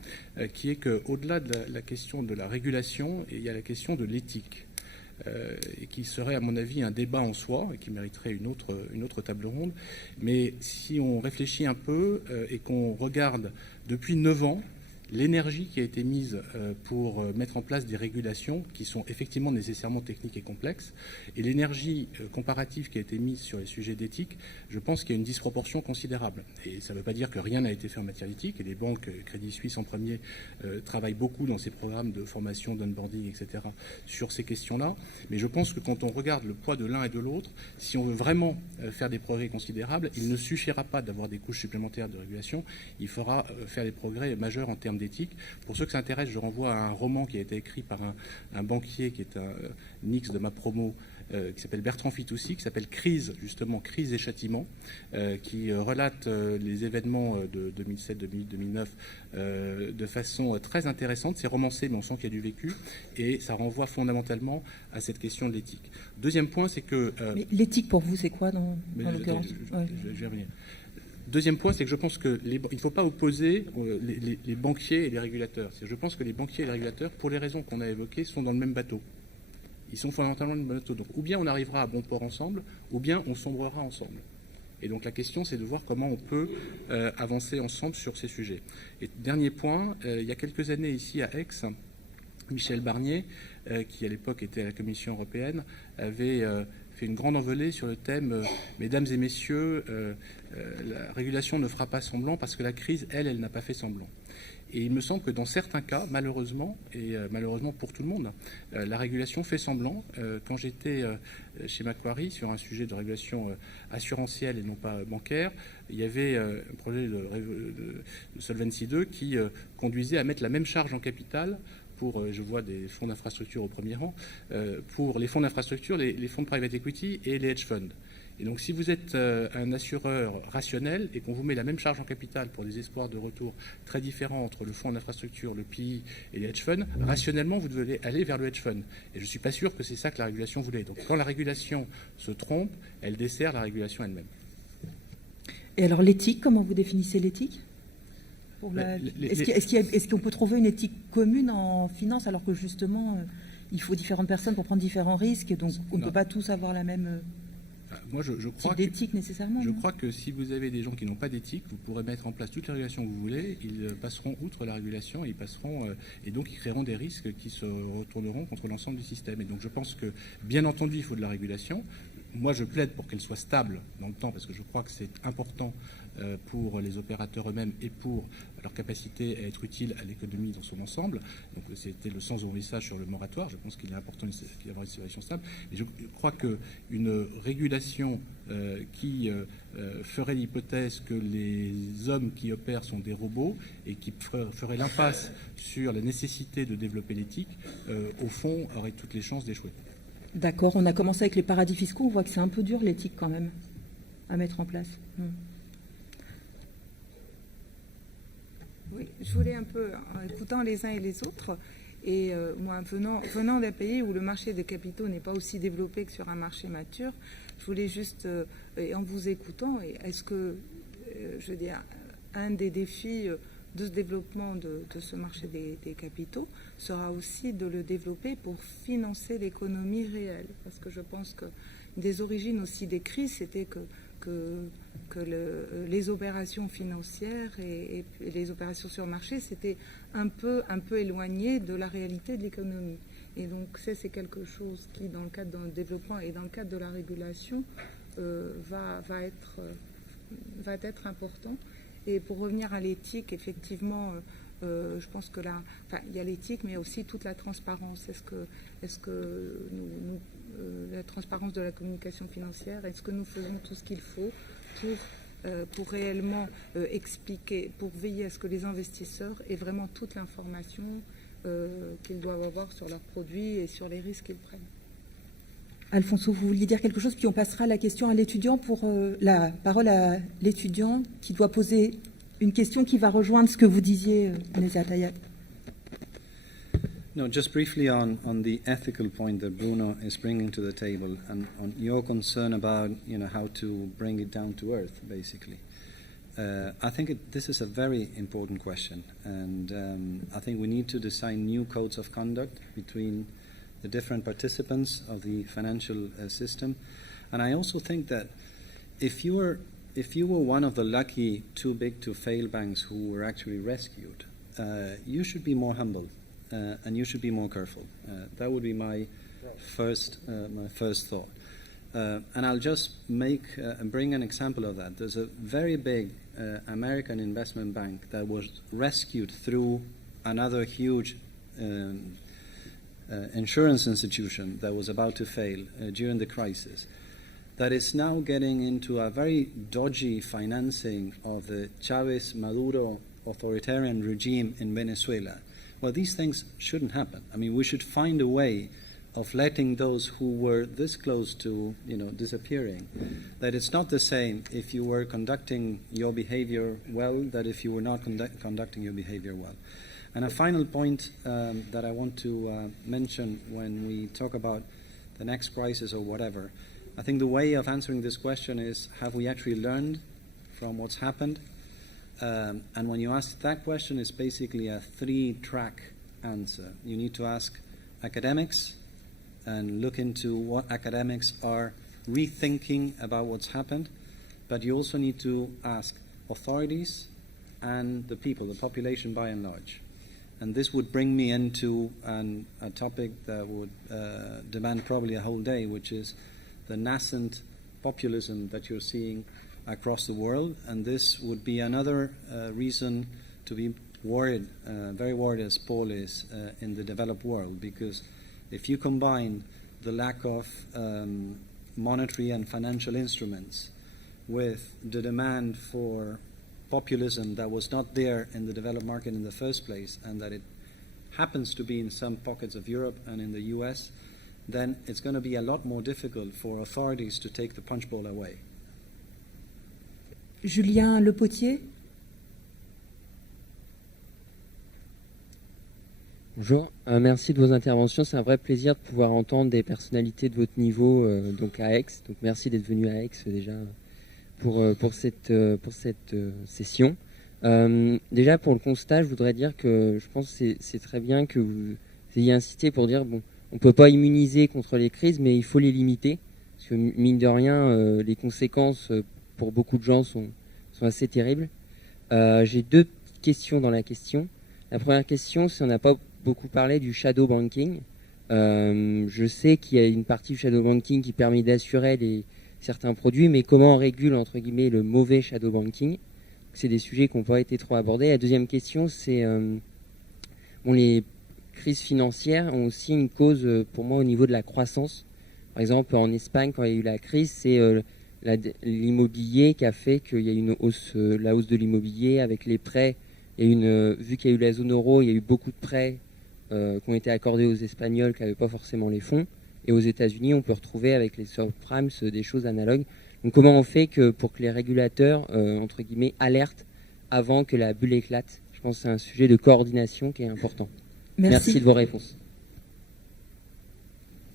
qui est qu'au-delà de la question de la régulation, il y a la question de l'éthique. Et qui serait, à mon avis, un débat en soi, et qui mériterait une autre table ronde. Mais si on réfléchit un peu et qu'on regarde depuis 9 ans l'énergie qui a été mise pour mettre en place des régulations qui sont effectivement nécessairement techniques et complexes, et l'énergie comparative qui a été mise sur les sujets d'éthique, je pense qu'il y a une disproportion considérable. Et ça ne veut pas dire que rien n'a été fait en matière d'éthique, et les banques, Crédit Suisse en premier, travaillent beaucoup dans ces programmes de formation, d'onboarding, etc., sur ces questions-là. Mais je pense que quand on regarde le poids de l'un et de l'autre, si on veut vraiment faire des progrès considérables, il ne suffira pas d'avoir des couches supplémentaires de régulation, il faudra faire des progrès majeurs en termes d'éthique. Pour ceux que ça intéresse, je renvoie à un roman qui a été écrit par un banquier qui est un Nix de ma promo, qui s'appelle Bertrand Fitoussi, qui s'appelle Crise, justement, Crise et Châtiment, qui relate les événements de 2007-2009 de façon très intéressante. C'est romancé, mais on sent qu'il y a du vécu, et ça renvoie fondamentalement à cette question de l'éthique. Deuxième point, c'est que... Mais l'éthique, pour vous, c'est quoi dans l'occurrence? Je vais y revenir. Deuxième point, c'est que je pense qu'il ne faut pas opposer les banquiers et les régulateurs. Je pense que les banquiers et les régulateurs, pour les raisons qu'on a évoquées, sont dans le même bateau. Ils sont fondamentalement dans le même bateau. Donc, ou bien on arrivera à bon port ensemble, ou bien on sombrera ensemble. Et donc la question, c'est de voir comment on peut avancer ensemble sur ces sujets. Et dernier point, il y a quelques années ici à Aix, Michel Barnier, qui à l'époque était à la Commission européenne, avait fait une grande envolée sur le thème mesdames et messieurs, la régulation ne fera pas semblant parce que la crise, elle n'a pas fait semblant. Et il me semble que dans certains cas, malheureusement, et malheureusement pour tout le monde, la régulation fait semblant. Quand j'étais chez Macquarie sur un sujet de régulation assurantielle et non pas bancaire, il y avait un projet de Solvency II qui conduisait à mettre la même charge en capital pour, je vois des fonds d'infrastructure au premier rang, pour les fonds d'infrastructure, les fonds de private equity et les hedge funds. Et donc, si vous êtes un assureur rationnel et qu'on vous met la même charge en capital pour des espoirs de retour très différents entre le fonds d'infrastructure, le PI et les hedge funds, rationnellement, vous devez aller vers le hedge fund. Et je ne suis pas sûr que c'est ça que la régulation voulait. Donc, quand la régulation se trompe, elle dessert la régulation elle-même. Et alors, l'éthique, comment vous définissez l'éthique ? Est-ce qu'on peut trouver une éthique commune en finance alors que justement, il faut différentes personnes pour prendre différents risques, donc on ne peut pas tous avoir la même... Moi, je crois d'éthique nécessairement. Je crois que si vous avez des gens qui n'ont pas d'éthique, vous pourrez mettre en place toutes les régulations que vous voulez. Ils passeront outre la régulation, et donc ils créeront des risques qui se retourneront contre l'ensemble du système. Et donc je pense que, bien entendu, il faut de la régulation. Moi, je plaide pour qu'elle soit stable dans le temps, parce que je crois que c'est important pour les opérateurs eux-mêmes et pour leur capacité à être utile à l'économie dans son ensemble. Donc c'était le sens de mon message sur le moratoire. Je pense qu'il est important qu'il y ait une situation stable. Mais je crois qu'une régulation qui ferait l'hypothèse que les hommes qui opèrent sont des robots et qui ferait l'impasse sur la nécessité de développer l'éthique, au fond, aurait toutes les chances d'échouer. D'accord, on a commencé avec les paradis fiscaux, on voit que c'est un peu dur l'éthique quand même à mettre en place. Oui, je voulais un peu, en écoutant les uns et les autres, et moi venant d'un pays où le marché des capitaux n'est pas aussi développé que sur un marché mature, je voulais juste, et en vous écoutant, est-ce que, je veux dire, un des défis de ce développement de ce marché des capitaux sera aussi de le développer pour financer l'économie réelle. Parce que je pense que des origines aussi des crises, c'était que les opérations financières et les opérations sur le marché, c'était un peu éloigné de la réalité de l'économie. Et donc c'est quelque chose qui, dans le cadre d'un développement et dans le cadre de la régulation, va être important. Et pour revenir à l'éthique, effectivement, je pense que là, il y a l'éthique, mais aussi toute la transparence. Est-ce que la transparence de la communication financière, est-ce que nous faisons tout ce qu'il faut pour réellement expliquer, pour veiller à ce que les investisseurs aient vraiment toute l'information qu'ils doivent avoir sur leurs produits et sur les risques qu'ils prennent? Alfonso, vous vouliez dire quelque chose, puis on passera la question à l'étudiant pour la parole à l'étudiant qui doit poser une question qui va rejoindre ce que vous disiez, Nezat Ayat. No, just briefly on the ethical point that Bruno is bringing to the table, and on your concern about how to bring it down to earth, basically. I think this is a very important question, and I think we need to design new codes of conduct between the different participants of the financial system. And I also think that if you were one of the lucky too big to fail banks who were actually rescued, you should be more humble and you should be more careful. That would be my first thought. And I'll just bring an example of that. There's a very big American investment bank that was rescued through another huge insurance institution that was about to fail during the crisis, that is now getting into a very dodgy financing of the Chavez-Maduro authoritarian regime in Venezuela. Well, these things shouldn't happen. I mean, we should find a way of letting those who were this close to, disappearing, that it's not the same if you were conducting your behavior well that if you were not conducting your behavior well. And a final point that I want to mention when we talk about the next crisis or whatever, I think the way of answering this question is, have we actually learned from what's happened. And when you ask that question, it's basically a three-track answer. You need to ask academics and look into what academics are rethinking about what's happened, but you also need to ask authorities and the people, the population by and large. And this would bring me into a topic that would demand probably a whole day, which is the nascent populism that you're seeing across the world. And this would be another reason to be worried, very worried as Paul is, in the developed world, because if you combine the lack of monetary and financial instruments with the demand for populism that was not there in the developed market in the first place, and that it happens to be in some pockets of Europe and in the US, then it's going to be a lot more difficult for authorities to take the punch bowl away. Julien Lepotier. Bonjour, merci de vos interventions. C'est un vrai plaisir de pouvoir entendre des personnalités de votre niveau donc à Aix. Donc merci d'être venu à Aix déjà pour cette session. Déjà pour le constat, je voudrais dire que je pense que c'est très bien que vous ayez insisté pour dire bon, on ne peut pas immuniser contre les crises, mais il faut les limiter. Parce que mine de rien, les conséquences pour beaucoup de gens sont assez terribles. J'ai deux petites questions dans la question. La première question, c'est on n'a pas beaucoup parlé du shadow banking. Je sais qu'il y a une partie du shadow banking qui permet d'assurer certains produits, mais comment on régule entre guillemets le mauvais shadow banking? C'est des sujets qui n'ont pas été trop abordés. La deuxième question, c'est les crises financières ont aussi une cause pour moi au niveau de la croissance. Par exemple, en Espagne, quand il y a eu la crise, c'est l'immobilier qui a fait qu'il y a une hausse, la hausse de l'immobilier avec les prêts. Vu qu'il y a eu la zone euro, il y a eu beaucoup de prêts qui ont été accordés aux Espagnols qui n'avaient pas forcément les fonds. Et aux États-Unis, on peut retrouver avec les subprimes des choses analogues. Donc comment on fait pour que les régulateurs, entre guillemets, alertent avant que la bulle éclate? Je pense que c'est un sujet de coordination qui est important. Merci de vos réponses.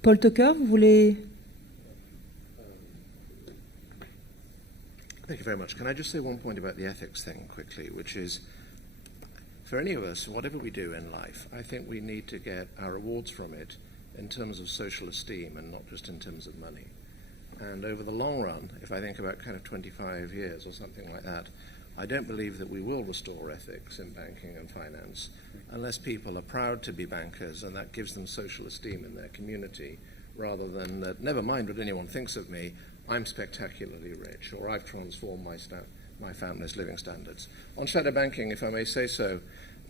Paul Tucker, vous voulez... Thank you very much. Can I just say one point about the ethics thing quickly, which is, for any of us, whatever we do in life, I think we need to get our rewards from it in terms of social esteem and not just in terms of money. And over the long run, if I think about kind of 25 years or something like that, I don't believe that we will restore ethics in banking and finance unless people are proud to be bankers and that gives them social esteem in their community, rather than that, never mind what anyone thinks of me, I'm spectacularly rich, or I've transformed my family's living standards. On shadow banking, if I may say so,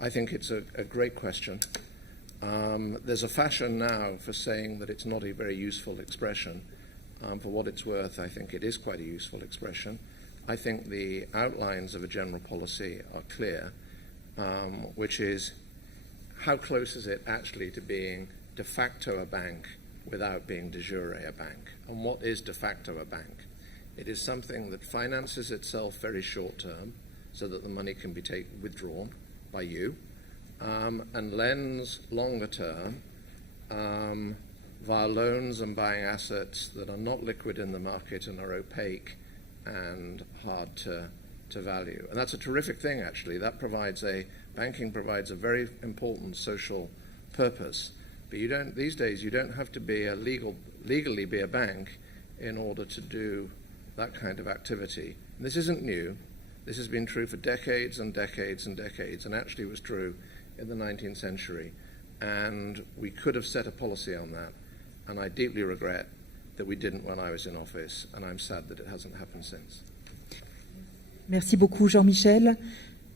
I think it's a great question. There's a fashion now for saying that it's not a very useful expression. For what it's worth, I think it is quite a useful expression. I think the outlines of a general policy are clear, which is how close is it actually to being de facto a bank without being de jure a bank? And what is de facto a bank? It is something that finances itself very short term so that the money can be withdrawn by you, and lends longer term via loans and buying assets that are not liquid in the market and are opaque and hard to value. And that's a terrific thing, actually. Banking provides a very important social purpose. But these days you don't have to be legally be a bank in order to do that kind of activity. And this isn't new. This has been true for decades and decades and decades, and actually was true in the 19th century. And we could have set a policy on that. And I deeply regret that we didn't when I was in office, and I'm sad that it hasn't happened since. Merci beaucoup, Jean-Michel.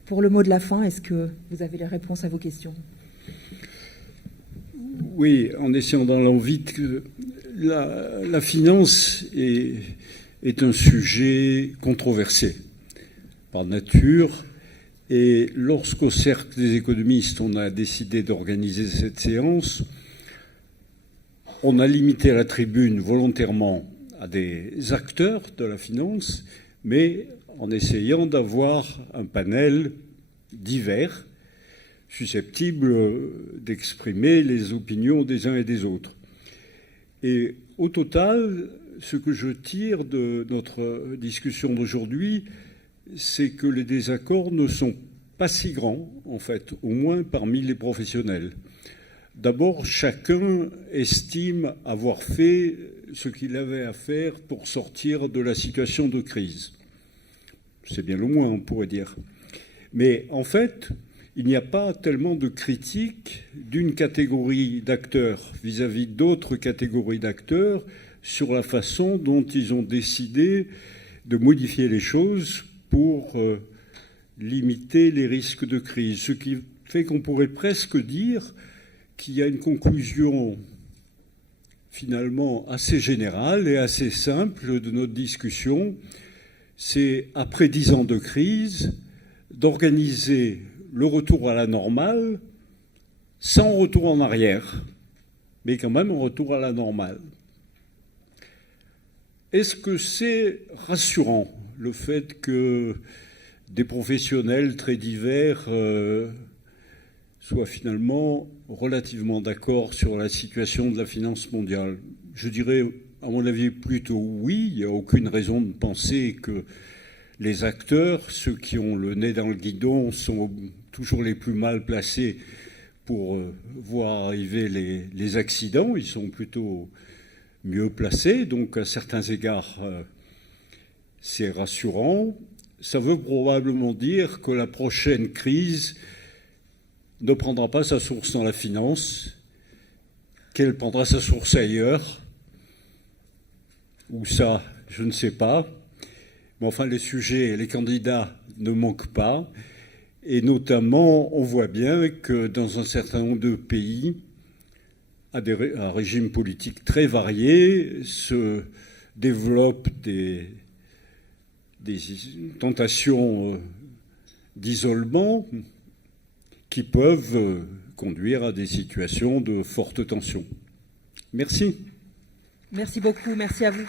Pour le mot de la fin, est-ce que vous avez les réponses à vos questions? Oui, en essayant d'aller vite, la finance est un sujet controversé par nature. Et lorsqu'au Cercle des économistes, on a décidé d'organiser cette séance, on a limité la tribune volontairement à des acteurs de la finance, mais en essayant d'avoir un panel divers, susceptible d'exprimer les opinions des uns et des autres. Et au total, ce que je tire de notre discussion d'aujourd'hui, c'est que les désaccords ne sont pas si grands, en fait, au moins parmi les professionnels. D'abord, chacun estime avoir fait ce qu'il avait à faire pour sortir de la situation de crise. C'est bien le moins, on pourrait dire. Mais en fait, il n'y a pas tellement de critiques d'une catégorie d'acteurs vis-à-vis d'autres catégories d'acteurs sur la façon dont ils ont décidé de modifier les choses pour limiter les risques de crise. Ce qui fait qu'on pourrait presque dire qu'il y a une conclusion finalement assez générale et assez simple de notre discussion. C'est, après 10 ans de crise, d'organiser le retour à la normale sans retour en arrière, mais quand même un retour à la normale. Est-ce que c'est rassurant, le fait que des professionnels très divers soient finalement relativement d'accord sur la situation de la finance mondiale? Je dirais, à mon avis, plutôt oui. Il n'y a aucune raison de penser que les acteurs, ceux qui ont le nez dans le guidon, sont toujours les plus mal placés pour voir arriver les accidents. Ils sont plutôt mieux placés. Donc, à certains égards, c'est rassurant. Ça veut probablement dire que la prochaine crise ne prendra pas sa source dans la finance, qu'elle prendra sa source ailleurs. Ou ça, je ne sais pas. Mais enfin, les sujets, les candidats ne manquent pas. Et notamment, on voit bien que dans un certain nombre de pays, à régimes politiques très variés, se développent des tentations d'isolement qui peuvent conduire à des situations de forte tension. Merci. Merci beaucoup. Merci à vous.